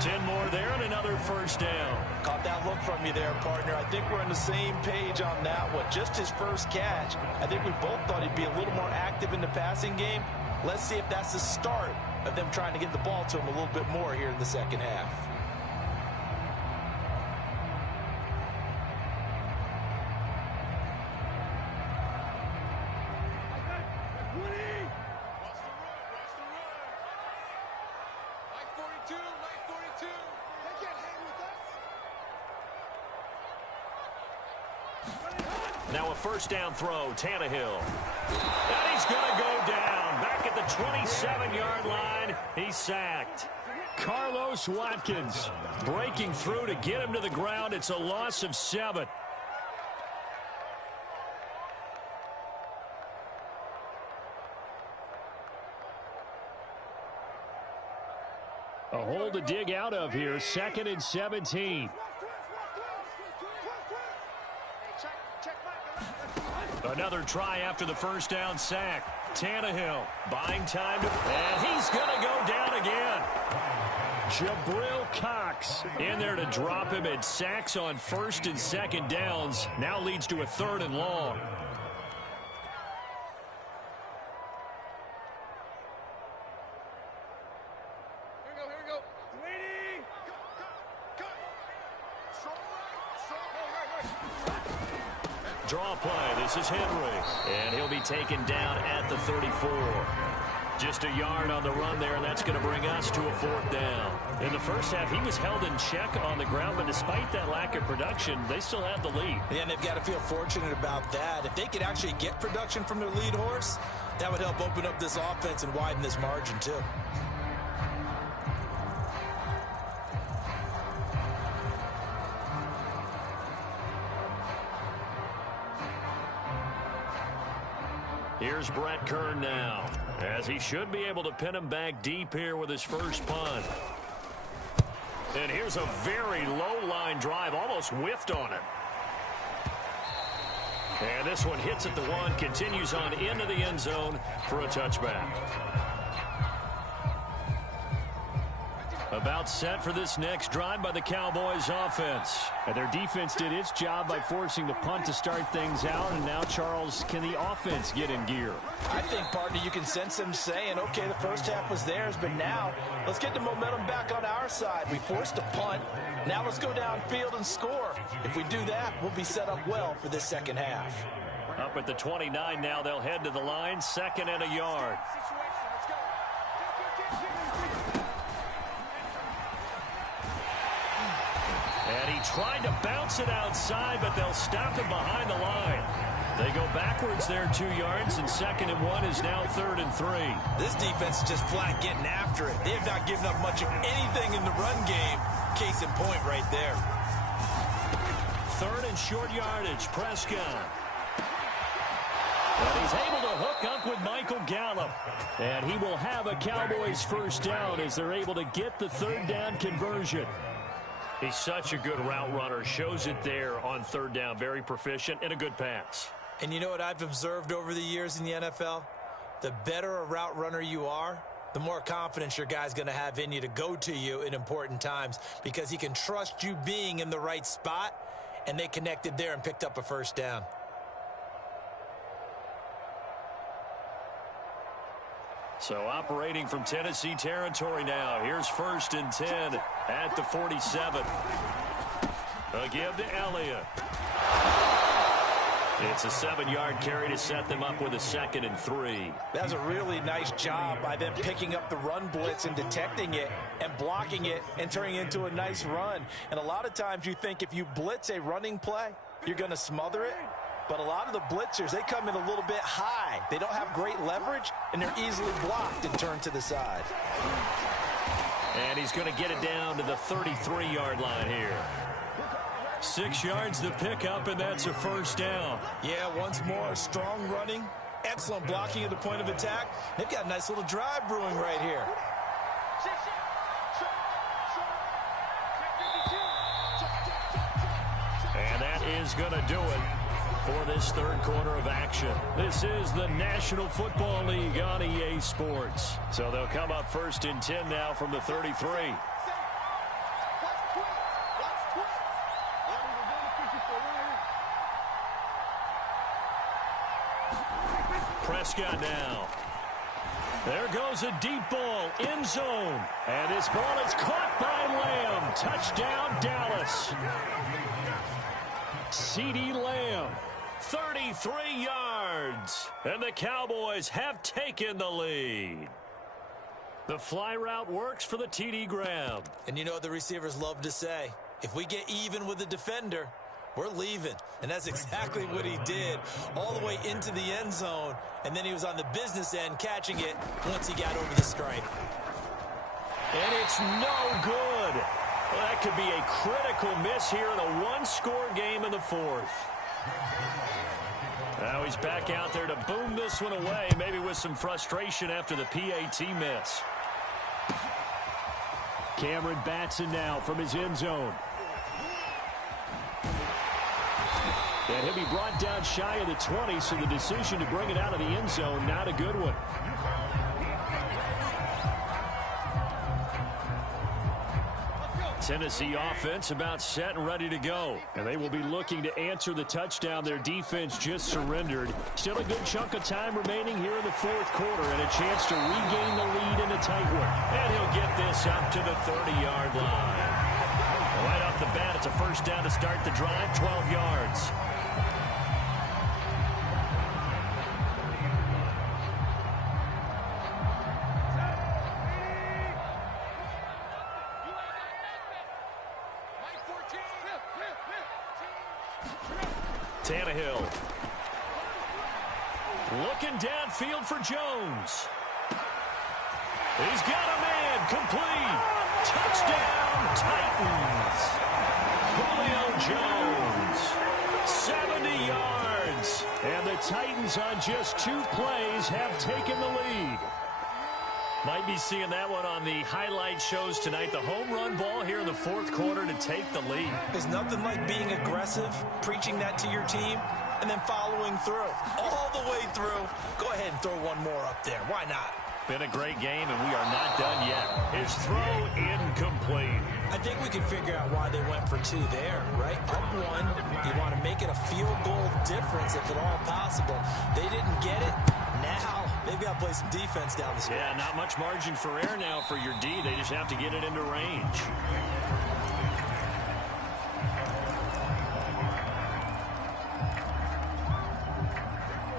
10 more there and another 1st down. Caught that look from you there, partner. I think we're on the same page on that one. Just his first catch. I think we both thought he'd be a little more active in the passing game. Let's see if that's the start of them trying to get the ball to him a little bit more here in the second half. Now a 1st down throw, Tannehill. And he's going to go down. Back at the 27-yard line, he's sacked. Carlos Watkins breaking through to get him to the ground. It's a loss of 7. A hole to dig out of here, 2nd and 17. Another try after the 1st down sack. Tannehill buying time, and he's going to go down again. Jabril Cox in there to drop him, and sacks on 1st and 2nd downs. Now leads to a 3rd and long. Draw play. This is Henry. And he'll be taken down at the 34. Just a yard on the run there, and that's going to bring us to a 4th down. In the first half, he was held in check on the ground, but despite that lack of production, they still have the lead. Yeah, and they've got to feel fortunate about that. If they could actually get production from their lead horse, that would help open up this offense and widen this margin, too. Here's Brett Kern now, as he should be able to pin him back deep here with his first punt. And here's a very low-line drive, almost whiffed on it. And this one hits at the 1, continues on into the end zone for a touchback. About set for this next drive by the Cowboys offense. And their defense did its job by forcing the punt to start things out. And now, Charles, can the offense get in gear? I think, partner, you can sense them saying, okay, the first half was theirs, but now let's get the momentum back on our side. We forced a punt. Now let's go downfield and score. If we do that, we'll be set up well for this second half. Up at the 29 now, they'll head to the line, 2nd and a yard. And he tried to bounce it outside, but they'll stop him behind the line. They go backwards there 2 yards, and 2nd and 1 is now 3rd and 3. This defense is just flat getting after it. They have not given up much of anything in the run game. Case in point right there. 3rd and short yardage, Prescott. And he's able to hook up with Michael Gallup. And he will have a Cowboys first down as they're able to get the 3rd down conversion. He's such a good route runner. Shows it there on 3rd down. Very proficient and a good pass. And you know what I've observed over the years in the NFL? The better a route runner you are, the more confidence your guy's going to have in you to go to you in important times because he can trust you being in the right spot, and they connected there and picked up a first down. So operating from Tennessee territory now. Here's 1st and 10 at the 47. A give to Elliott. It's a 7-yard carry to set them up with a 2nd and 3. That's a really nice job by them picking up the run blitz and detecting it and blocking it and turning it into a nice run. And a lot of times you think if you blitz a running play, you're going to smother it. But a lot of the blitzers, they come in a little bit high. They don't have great leverage, and they're easily blocked and turned to the side. And he's going to get it down to the 33-yard line here. 6 yards to pick up, and that's a 1st down. Yeah, once more, strong running, excellent blocking at the point of attack. They've got a nice little drive brewing right here. And that is going to do it for this 3rd quarter of action. This is the National Football League on EA Sports. So they'll come up 1st and 10 now from the 33. Prescott now. There goes a deep ball, end zone. And this ball is caught by Lamb. Touchdown, Dallas. CeeDee Lamb, 33 yards. And the Cowboys have taken the lead. The fly route works for the TD grab. And you know what the receivers love to say? If we get even with the defender, we're leaving. And that's exactly what he did, all the way into the end zone. And then he was on the business end catching it once he got over the stripe. And it's no good. Well, that could be a critical miss here in a 1-score game in the 4th. Now he's back out there to boom this one away, maybe with some frustration after the PAT miss. Cameron Batson now from his end zone. And he'll be brought down shy of the 20, so the decision to bring it out of the end zone, not a good one. Tennessee offense about set and ready to go. And they will be looking to answer the touchdown their defense just surrendered. Still a good chunk of time remaining here in the 4th quarter and a chance to regain the lead in a tight one. And he'll get this up to the 30-yard line. Right off the bat, it's a 1st down to start the drive, 12 yards. Tannehill. Looking downfield for Jones. He's got a man. Complete. Touchdown, Titans. Julio Jones. 70 yards. And the Titans on just 2 plays have taken the lead. Might be seeing that one on the highlight shows tonight. The home run ball here in the 4th quarter to take the lead. There's nothing like being aggressive, preaching that to your team, and then following through. All the way through. Go ahead and throw one more up there. Why not? Been a great game, and we are not done yet. His throw incomplete. I think we can figure out why they went for 2 there, right? Up 1, you want to make it a field goal difference if at all possible. They didn't get it. Now they've got to play some defense down the stretch. Yeah, not much margin for error now for your D. They just have to get it into range.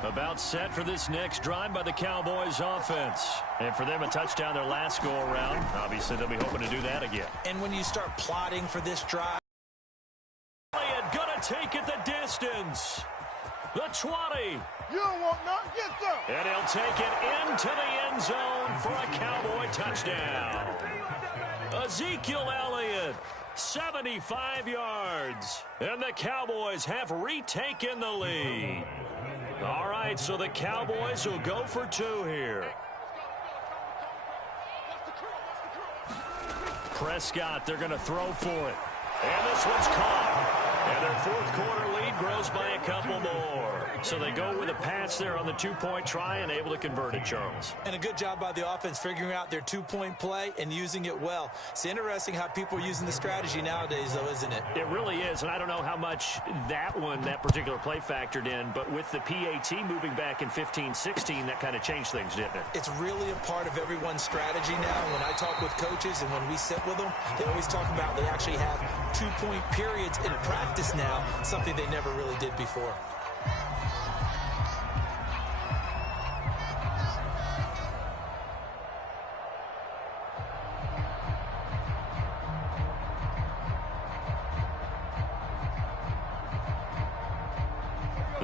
About set for this next drive by the Cowboys offense. And for them, a touchdown their last go-around. Obviously, they'll be hoping to do that again. And when you start plotting for this drive. Elliott gonna take it the distance. The 20. You don't want none. Get some. And he'll take it into the end zone for a Cowboy touchdown. Ezekiel Elliott, 75 yards. And the Cowboys have retaken the lead. All right, so the Cowboys will go for 2 here. Prescott, they're going to throw for it. And this one's caught. And their 4th quarter lead grows by a couple more. So they go with a pass there on the 2-point try and able to convert it, Charles. And a good job by the offense figuring out their 2-point play and using it well. It's interesting how people are using the strategy nowadays, though, isn't it? It really is, and I don't know how much that particular play factored in, but with the PAT moving back in 15-16, that kind of changed things, didn't it? It's really a part of everyone's strategy now. When I talk with coaches and when we sit with them, they always talk about they actually have 2-point periods in practice now, something they never really did before.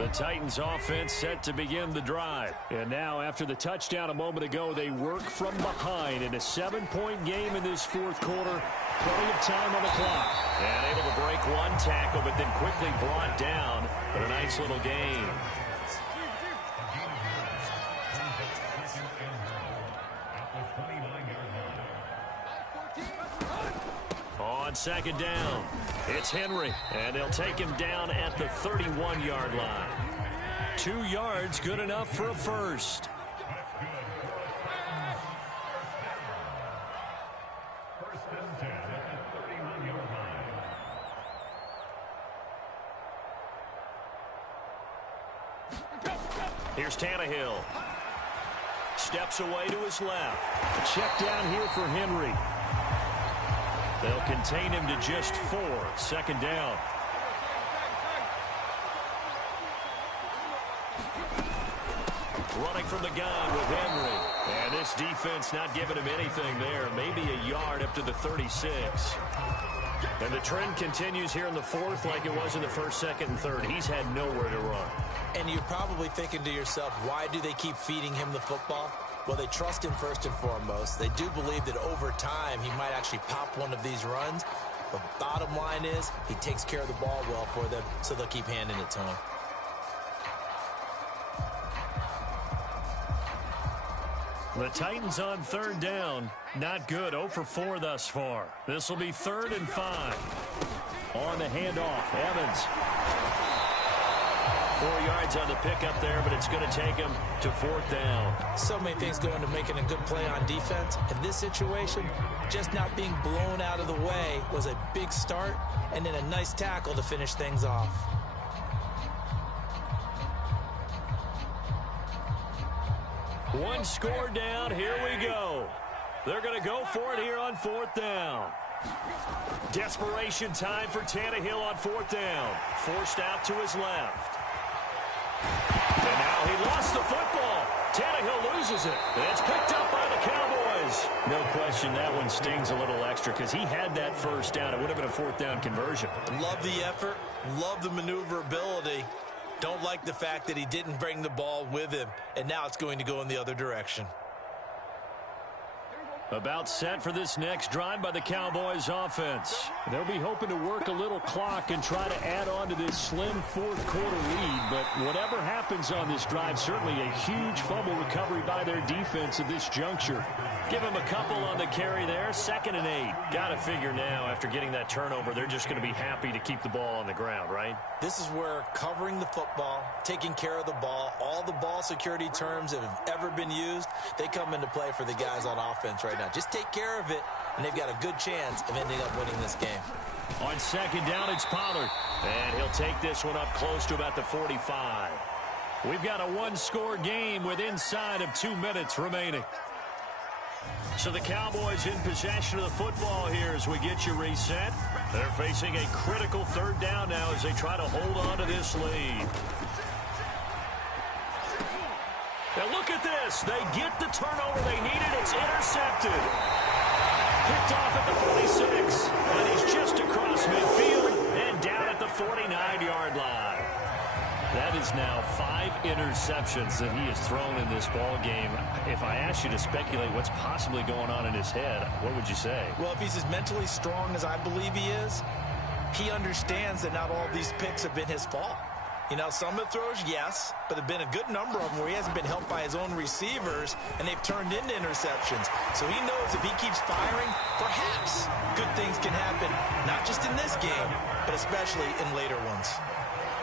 The Titans offense set to begin the drive. And now after the touchdown a moment ago, they work from behind in a 7-point game in this fourth quarter. Plenty of time on the clock. And able to break one tackle, but then quickly brought down. But a nice little game. On second down, it's Henry, and they'll take him down at the 31-yard line. 2 yards, good enough for a first. Here's Tannehill. Steps away to his left. Check down here for Henry. They'll contain him to just 4. Second down. Running from the gun with Henry. And this defense not giving him anything there. Maybe a yard up to the 36. And the trend continues here in the fourth like it was in the first, second, and third. He's had nowhere to run. And you're probably thinking to yourself, why do they keep feeding him the football? Well, they trust him first and foremost. They do believe that over time he might actually pop one of these runs. The bottom line is he takes care of the ball well for them, so they'll keep handing it to him. The Titans on third down. Not good. 0 for 4 thus far. This will be 3rd and 5. On the handoff, Evans. 4 yards on the pickup there, but it's going to take him to 4th down. So many things go into making a good play on defense. In this situation, just not being blown out of the way was a big start, and then a nice tackle to finish things off. One score down. Here we go. They're going to go for it here on 4th down. Desperation time for Tannehill on 4th down. Forced out to his left. And now he lost the football. Tannehill loses it. It's picked up by the Cowboys. No question that one stings a little extra because he had that first down. It would have been a 4th down conversion. Love the effort. Love the maneuverability. Don't like the fact that he didn't bring the ball with him. And now it's going to go in the other direction. About set for this next drive by the Cowboys offense. They'll be hoping to work a little clock and try to add on to this slim fourth quarter lead. But whatever happens on this drive, certainly a huge fumble recovery by their defense at this juncture. Give them a couple on the carry there. 2nd and 8. Got to figure now after getting that turnover, they're just going to be happy to keep the ball on the ground, right? This is where covering the football, taking care of the ball, all the ball security terms that have ever been used, they come into play for the guys on offense right now. Just take care of it, and they've got a good chance of ending up winning this game. On 2nd down, it's Pollard. And he'll take this one up close to about the 45. We've got a one-score game with inside of 2 minutes remaining. So the Cowboys in possession of the football here as we get you reset. They're facing a critical 3rd down now as they try to hold on to this lead. Now look at this. They get the turnover they needed. It's intercepted. Picked off at the 46. And he's just across midfield and down at the 49-yard line. That is now 5 interceptions that he has thrown in this ball game. If I asked you to speculate what's possibly going on in his head, what would you say? Well, if he's as mentally strong as I believe he is, he understands that not all of these picks have been his fault. You know, some of the throws, yes, but there have been a good number of them where he hasn't been helped by his own receivers, and they've turned into interceptions. So he knows if he keeps firing, perhaps good things can happen, not just in this game, but especially in later ones.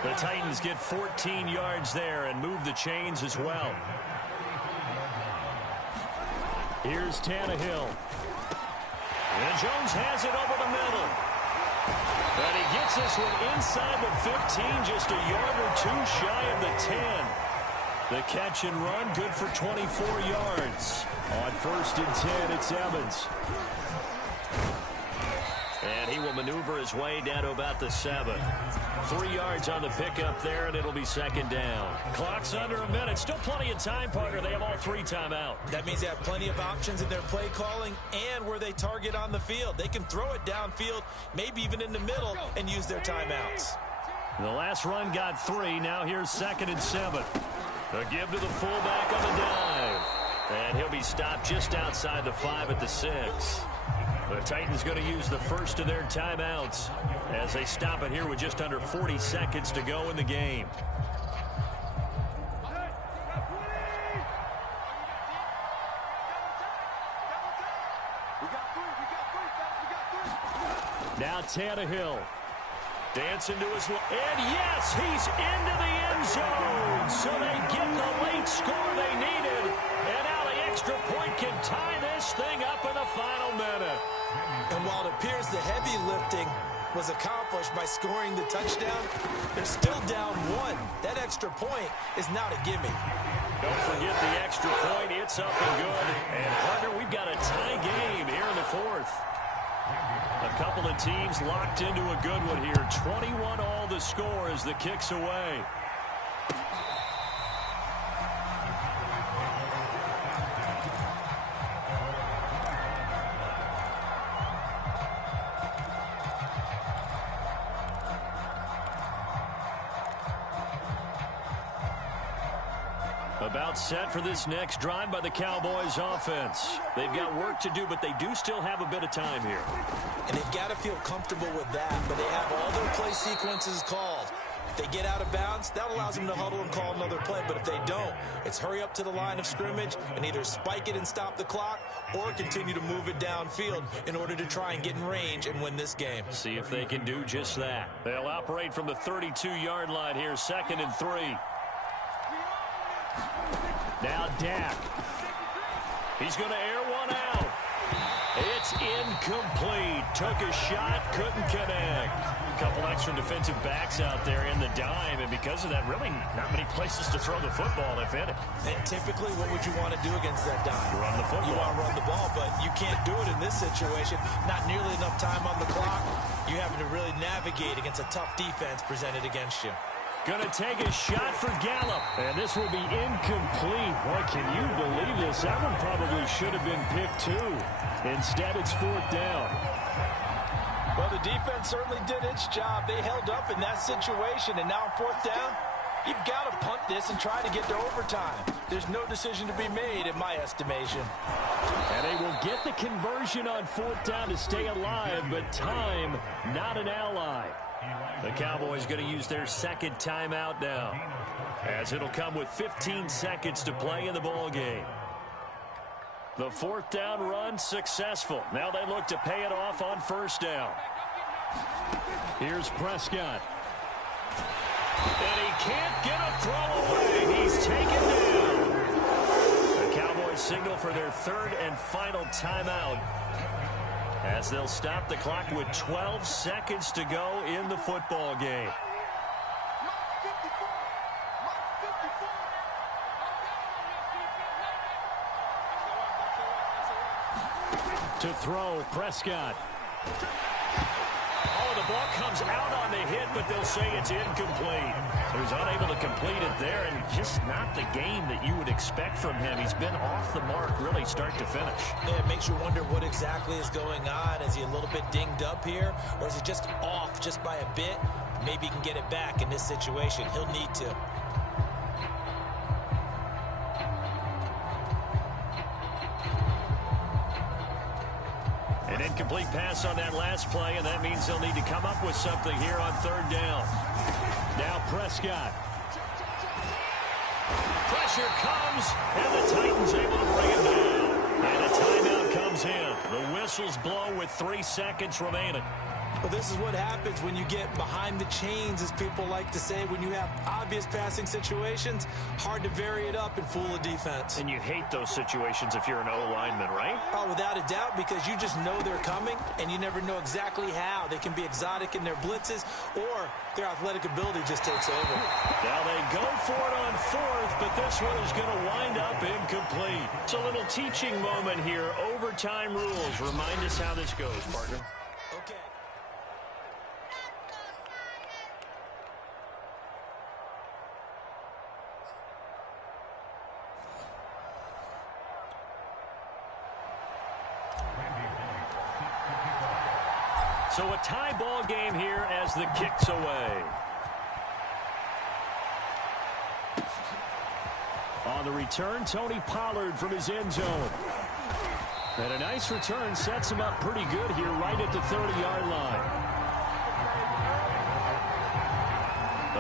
The Titans get 14 yards there and move the chains as well. Here's Tannehill. And Jones has it over the middle. And he gets this one inside the 15, just a yard or 2 shy of the 10. The catch and run, good for 24 yards. On 1st and 10, it's Evans. And he will maneuver his way down to about the 7. 3 yards on the pickup there, and it'll be 2nd down. Clock's under a minute. Still plenty of time, partner. They have all 3 timeout. That means they have plenty of options in their play calling and where they target on the field. They can throw it downfield, maybe even in the middle, and use their timeouts. The last run got 3. Now here's 2nd and 7. A give to the fullback on the dive. And he'll be stopped just outside the 5 at the 6. The Titans going to use the first of their timeouts as they stop it here with just under 40 seconds to go in the game. Now Tannehill. Dancing to his left. And yes, he's into the end zone. So they get the late score they needed. And now the extra point can tie this thing up in the final minute. And while it appears the heavy lifting was accomplished by scoring the touchdown, they're still down 1. That extra point is not a gimme. Don't forget the extra point. It's up and good. And, partner, we've got a tie game here in the 4th. A couple of teams locked into a good one here. 21 all the score as the kick's away. About set for this next drive by the Cowboys offense. They've got work to do, but they do still have a bit of time here. And they've got to feel comfortable with that, but they have all their play sequences called. If they get out of bounds, that allows them to huddle and call another play, but if they don't, it's hurry up to the line of scrimmage and either spike it and stop the clock or continue to move it downfield in order to try and get in range and win this game. See if they can do just that. They'll operate from the 32-yard line here, 2nd and 3. Now Dak. He's going to air one out. It's incomplete. Took a shot, couldn't connect. A couple extra defensive backs out there in the dime, and because of that, really not many places to throw the football, if any. And typically, what would you want to do against that dime? Run the football. You want to run the ball, but you can't do it in this situation. Not nearly enough time on the clock. You're having to really navigate against a tough defense presented against you. Going to take a shot for Gallup. And this will be incomplete. Boy, can you believe this? That one probably should have been picked too. Instead, it's 4th down. Well, the defense certainly did its job. They held up in that situation. And now on 4th down, you've got to punt this and try to get to overtime. There's no decision to be made in my estimation. And they will get the conversion on 4th down to stay alive, but time, not an ally. The Cowboys going to use their 2nd timeout now, as it'll come with 15 seconds to play in the ball game. The 4th down run successful. Now they look to pay it off on 1st down. Here's Prescott. And he can't get a throw away. He's taken down. The Cowboys signal for their 3rd and final timeout, as they'll stop the clock with 12 seconds to go in the football game. To throw, Prescott. Oh, the ball comes out on the hit, but they'll say it's incomplete. So he's unable to complete it there, and just not the game that you would expect from him. He's been off the mark, really, start to finish. Yeah, it makes you wonder what exactly is going on. Is he a little bit dinged up here, or is he just off just by a bit? Maybe he can get it back in this situation. He'll need to. An incomplete pass on that last play, and that means they'll need to come up with something here on 3rd down. Now Prescott. Pressure comes, and the Titans able to bring it down. And a timeout comes in. The whistles blow with 3 seconds remaining. Well, this is what happens when you get behind the chains, as people like to say. When you have obvious passing situations, hard to vary it up and fool a defense. And you hate those situations if you're an O-lineman, right? Oh, without a doubt, because you just know they're coming, and you never know exactly how. They can be exotic in their blitzes, or their athletic ability just takes over. Now they go for it on 4th, but this one is going to wind up incomplete. It's a little teaching moment here. Overtime rules. Remind us how this goes, partner. Okay. So a tie ball game here as the kick's away. the return, Tony Pollard from his end zone. And a nice return sets him up pretty good here right at the 30-yard line.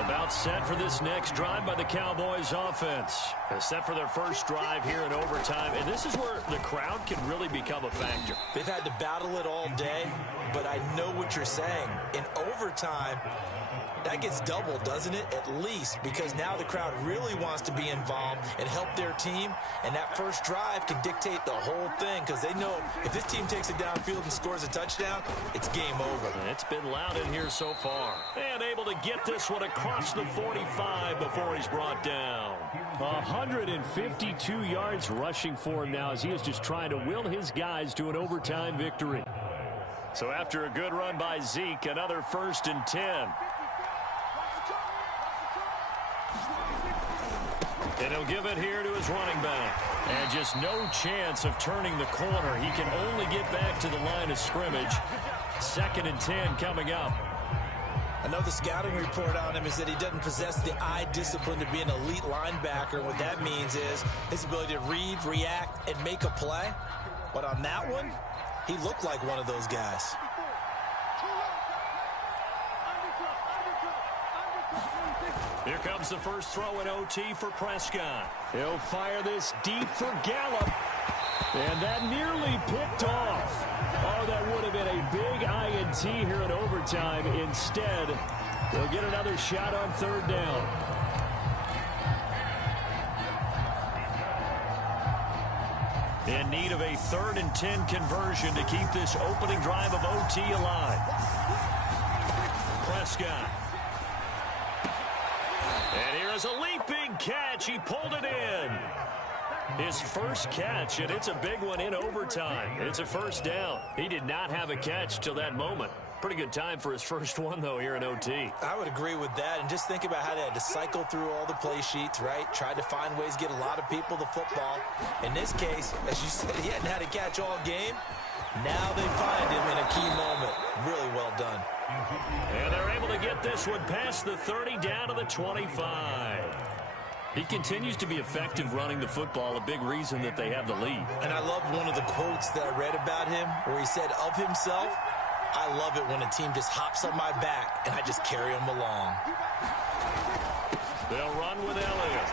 About set for this next drive by the Cowboys offense. Set for their first drive here in overtime. And this is where the crowd can really become a factor. They've had to battle it all day, but I know what you're saying. In overtime, that gets doubled, doesn't it? At least, because now the crowd really wants to be involved and help their team. And that first drive can dictate the whole thing because they know if this team takes it downfield and scores a touchdown, it's game over. It's been loud in here so far. And able to get this one across the 45 before he's brought down. 152 yards rushing for him now as he is just trying to will his guys to an overtime victory. So after a good run by Zeke, another 1st and 10. And he'll give it here to his running back. And just no chance of turning the corner. He can only get back to the line of scrimmage. 2nd and 10 coming up. I know the scouting report on him is that he doesn't possess the eye discipline to be an elite linebacker. What that means is his ability to read, react, and make a play. But on that one, he looked like one of those guys. Here comes the first throw in OT for Prescott. He'll fire this deep for Gallup. And that nearly picked off. Oh, that would have been a big INT here in overtime. Instead, they'll get another shot on 3rd down. In need of a 3rd and 10 conversion to keep this opening drive of OT alive. Prescott. And here is a leaping catch. He pulled it in. His first catch, and it's a big one in overtime. It's a 1st down. He did not have a catch till that moment. Pretty good time for his first one, though, here in OT. I would agree with that. And just think about how they had to cycle through all the play sheets, right? Tried to find ways to get a lot of people the football. In this case, as you said, he hadn't had a catch all game. Now they find him in a key moment. Really well done. And they're able to get this one past the 30 down to the 25. He continues to be effective running the football, a big reason that they have the lead. And I love one of the quotes that I read about him where he said of himself, I love it when a team just hops on my back and I just carry them along. They'll run with Elliott.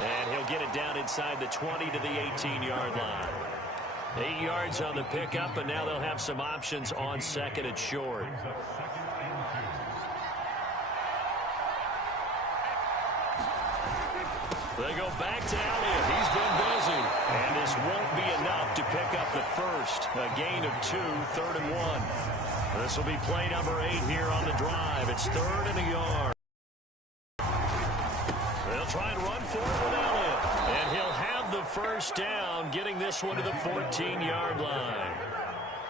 And he'll get it down inside the 20 to the 18-yard line. 8 yards on the pickup, and now they'll have some options on 2nd and short. They go back to Elliott. He's been busy. And this won't be enough to pick up the first. A gain of 2, 3rd and 1. This will be play number 8 here on the drive. It's 3rd and a yard. They'll try and run for it with Elliott. And he'll have the 1st down, getting this one to the 14-yard line.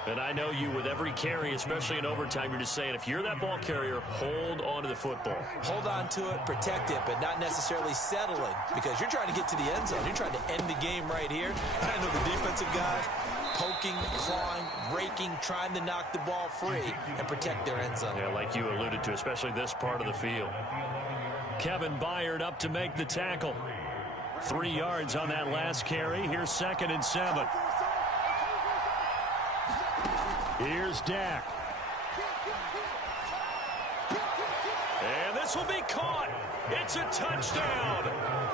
And I know you, with every carry, especially in overtime, you're just saying, if you're that ball carrier, hold on to the football. Hold on to it, protect it, but not necessarily settling, because you're trying to get to the end zone. You're trying to end the game right here. I know the defensive guys poking, clawing, raking, trying to knock the ball free and protect their end zone. Yeah, like you alluded to, especially this part of the field. Kevin Byard up to make the tackle. 3 yards on that last carry. Here's 2nd and 7. Here's Dak. And this will be caught. It's a touchdown.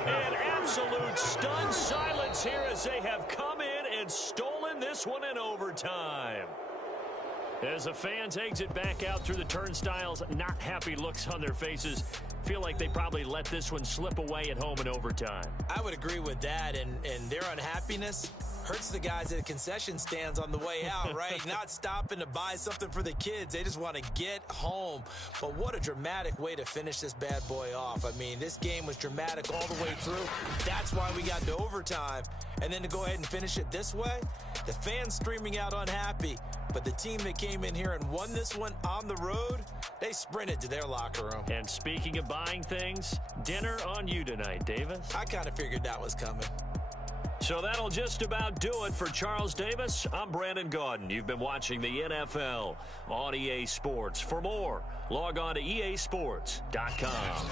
An absolute stunned silence here as they have come in and stolen this one in overtime. As the fans exit back out through the turnstiles, not happy looks on their faces. Feel like they probably let this one slip away at home in overtime. I would agree with that, and their unhappiness hurts the guys at the concession stands on the way out, right? Not stopping to buy something for the kids. They just want to get home. But what a dramatic way to finish this bad boy off. I mean, this game was dramatic all the way through. That's why we got to overtime. And then to go ahead and finish it this way, the fans streaming out unhappy. But the team that came in here and won this one on the road, they sprinted to their locker room. And speaking of buying things, dinner on you tonight, Davis. I kind of figured that was coming. So that'll just about do it for Charles Davis. I'm Brandon Gaudin. You've been watching the NFL on EA Sports. For more, log on to easports.com.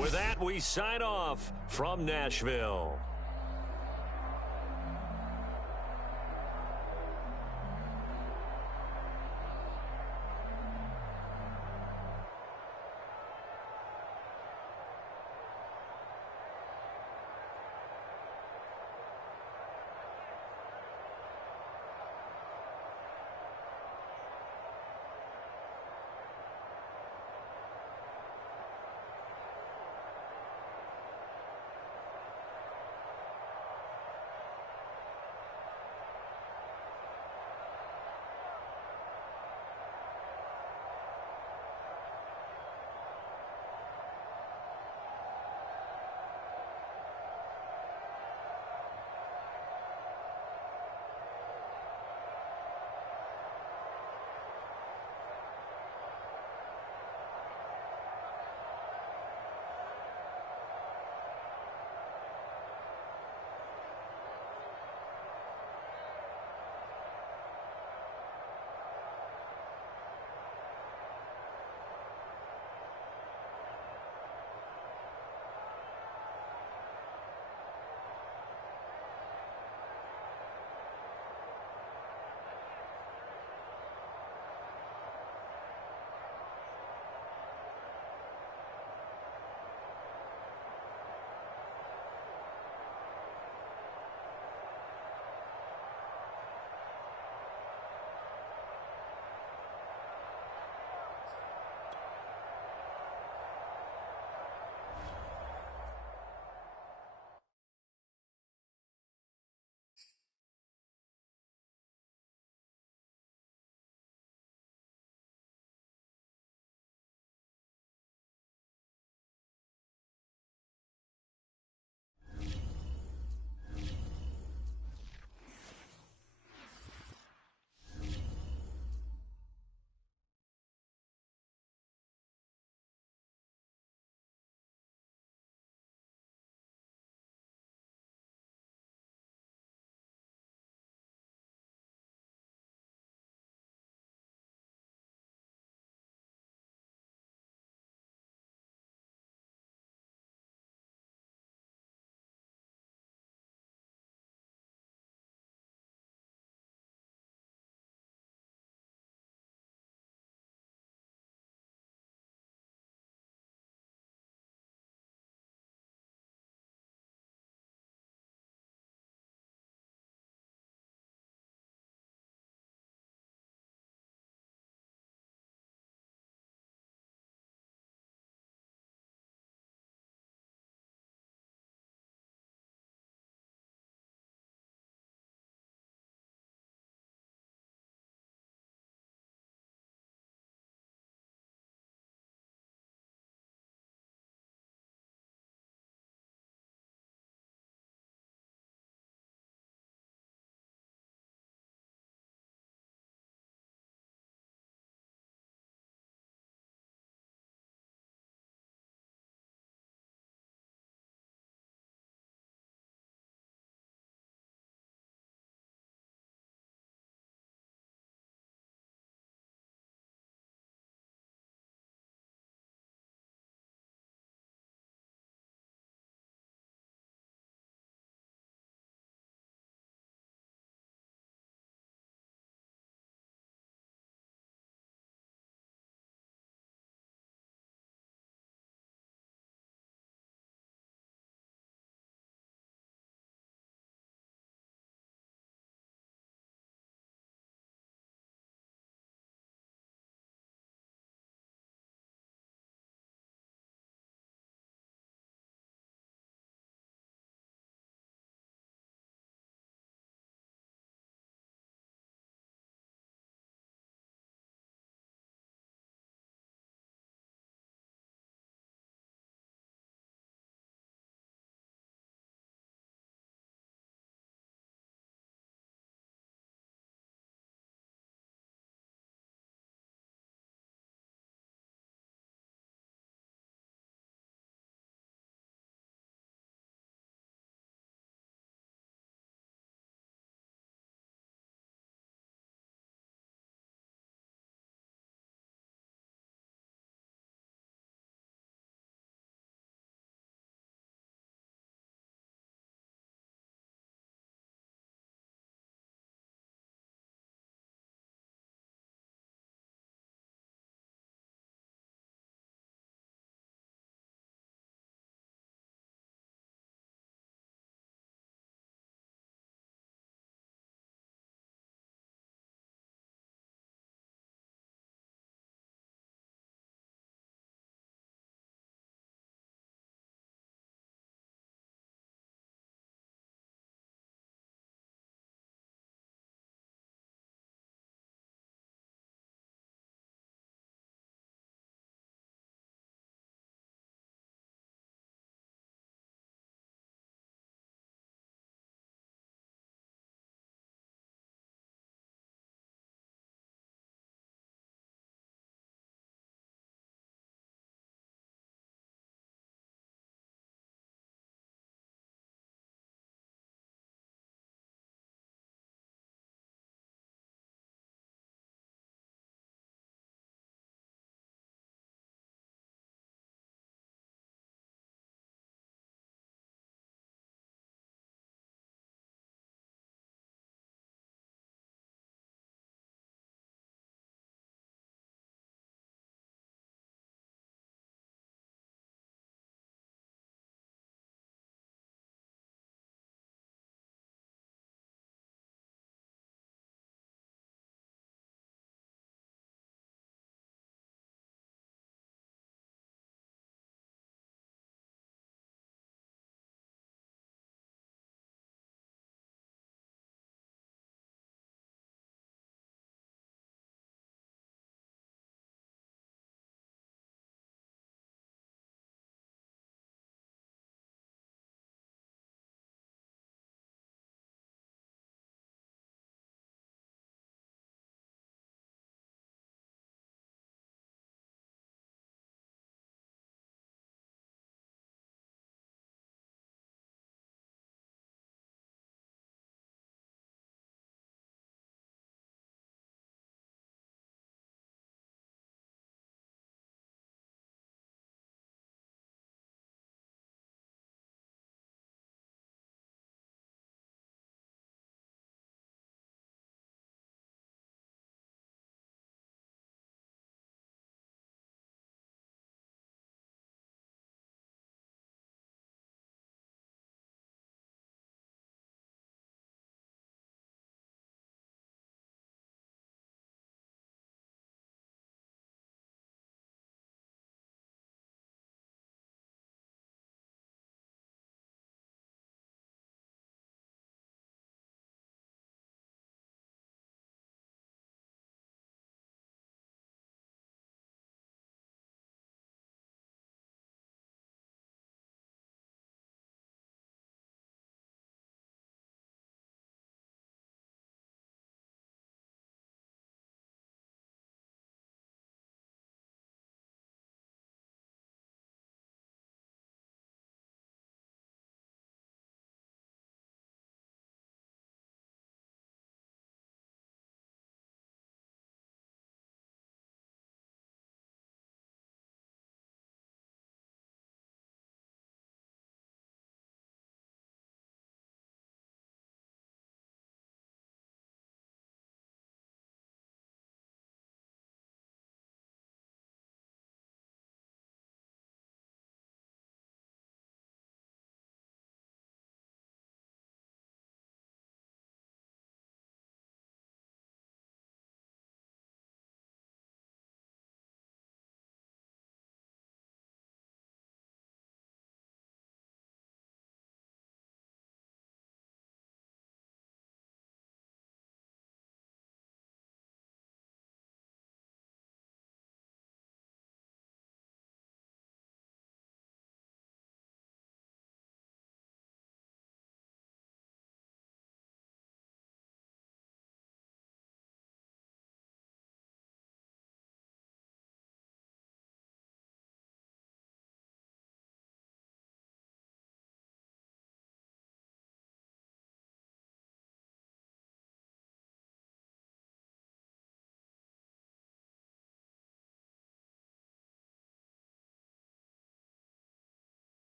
With that, we sign off from Nashville.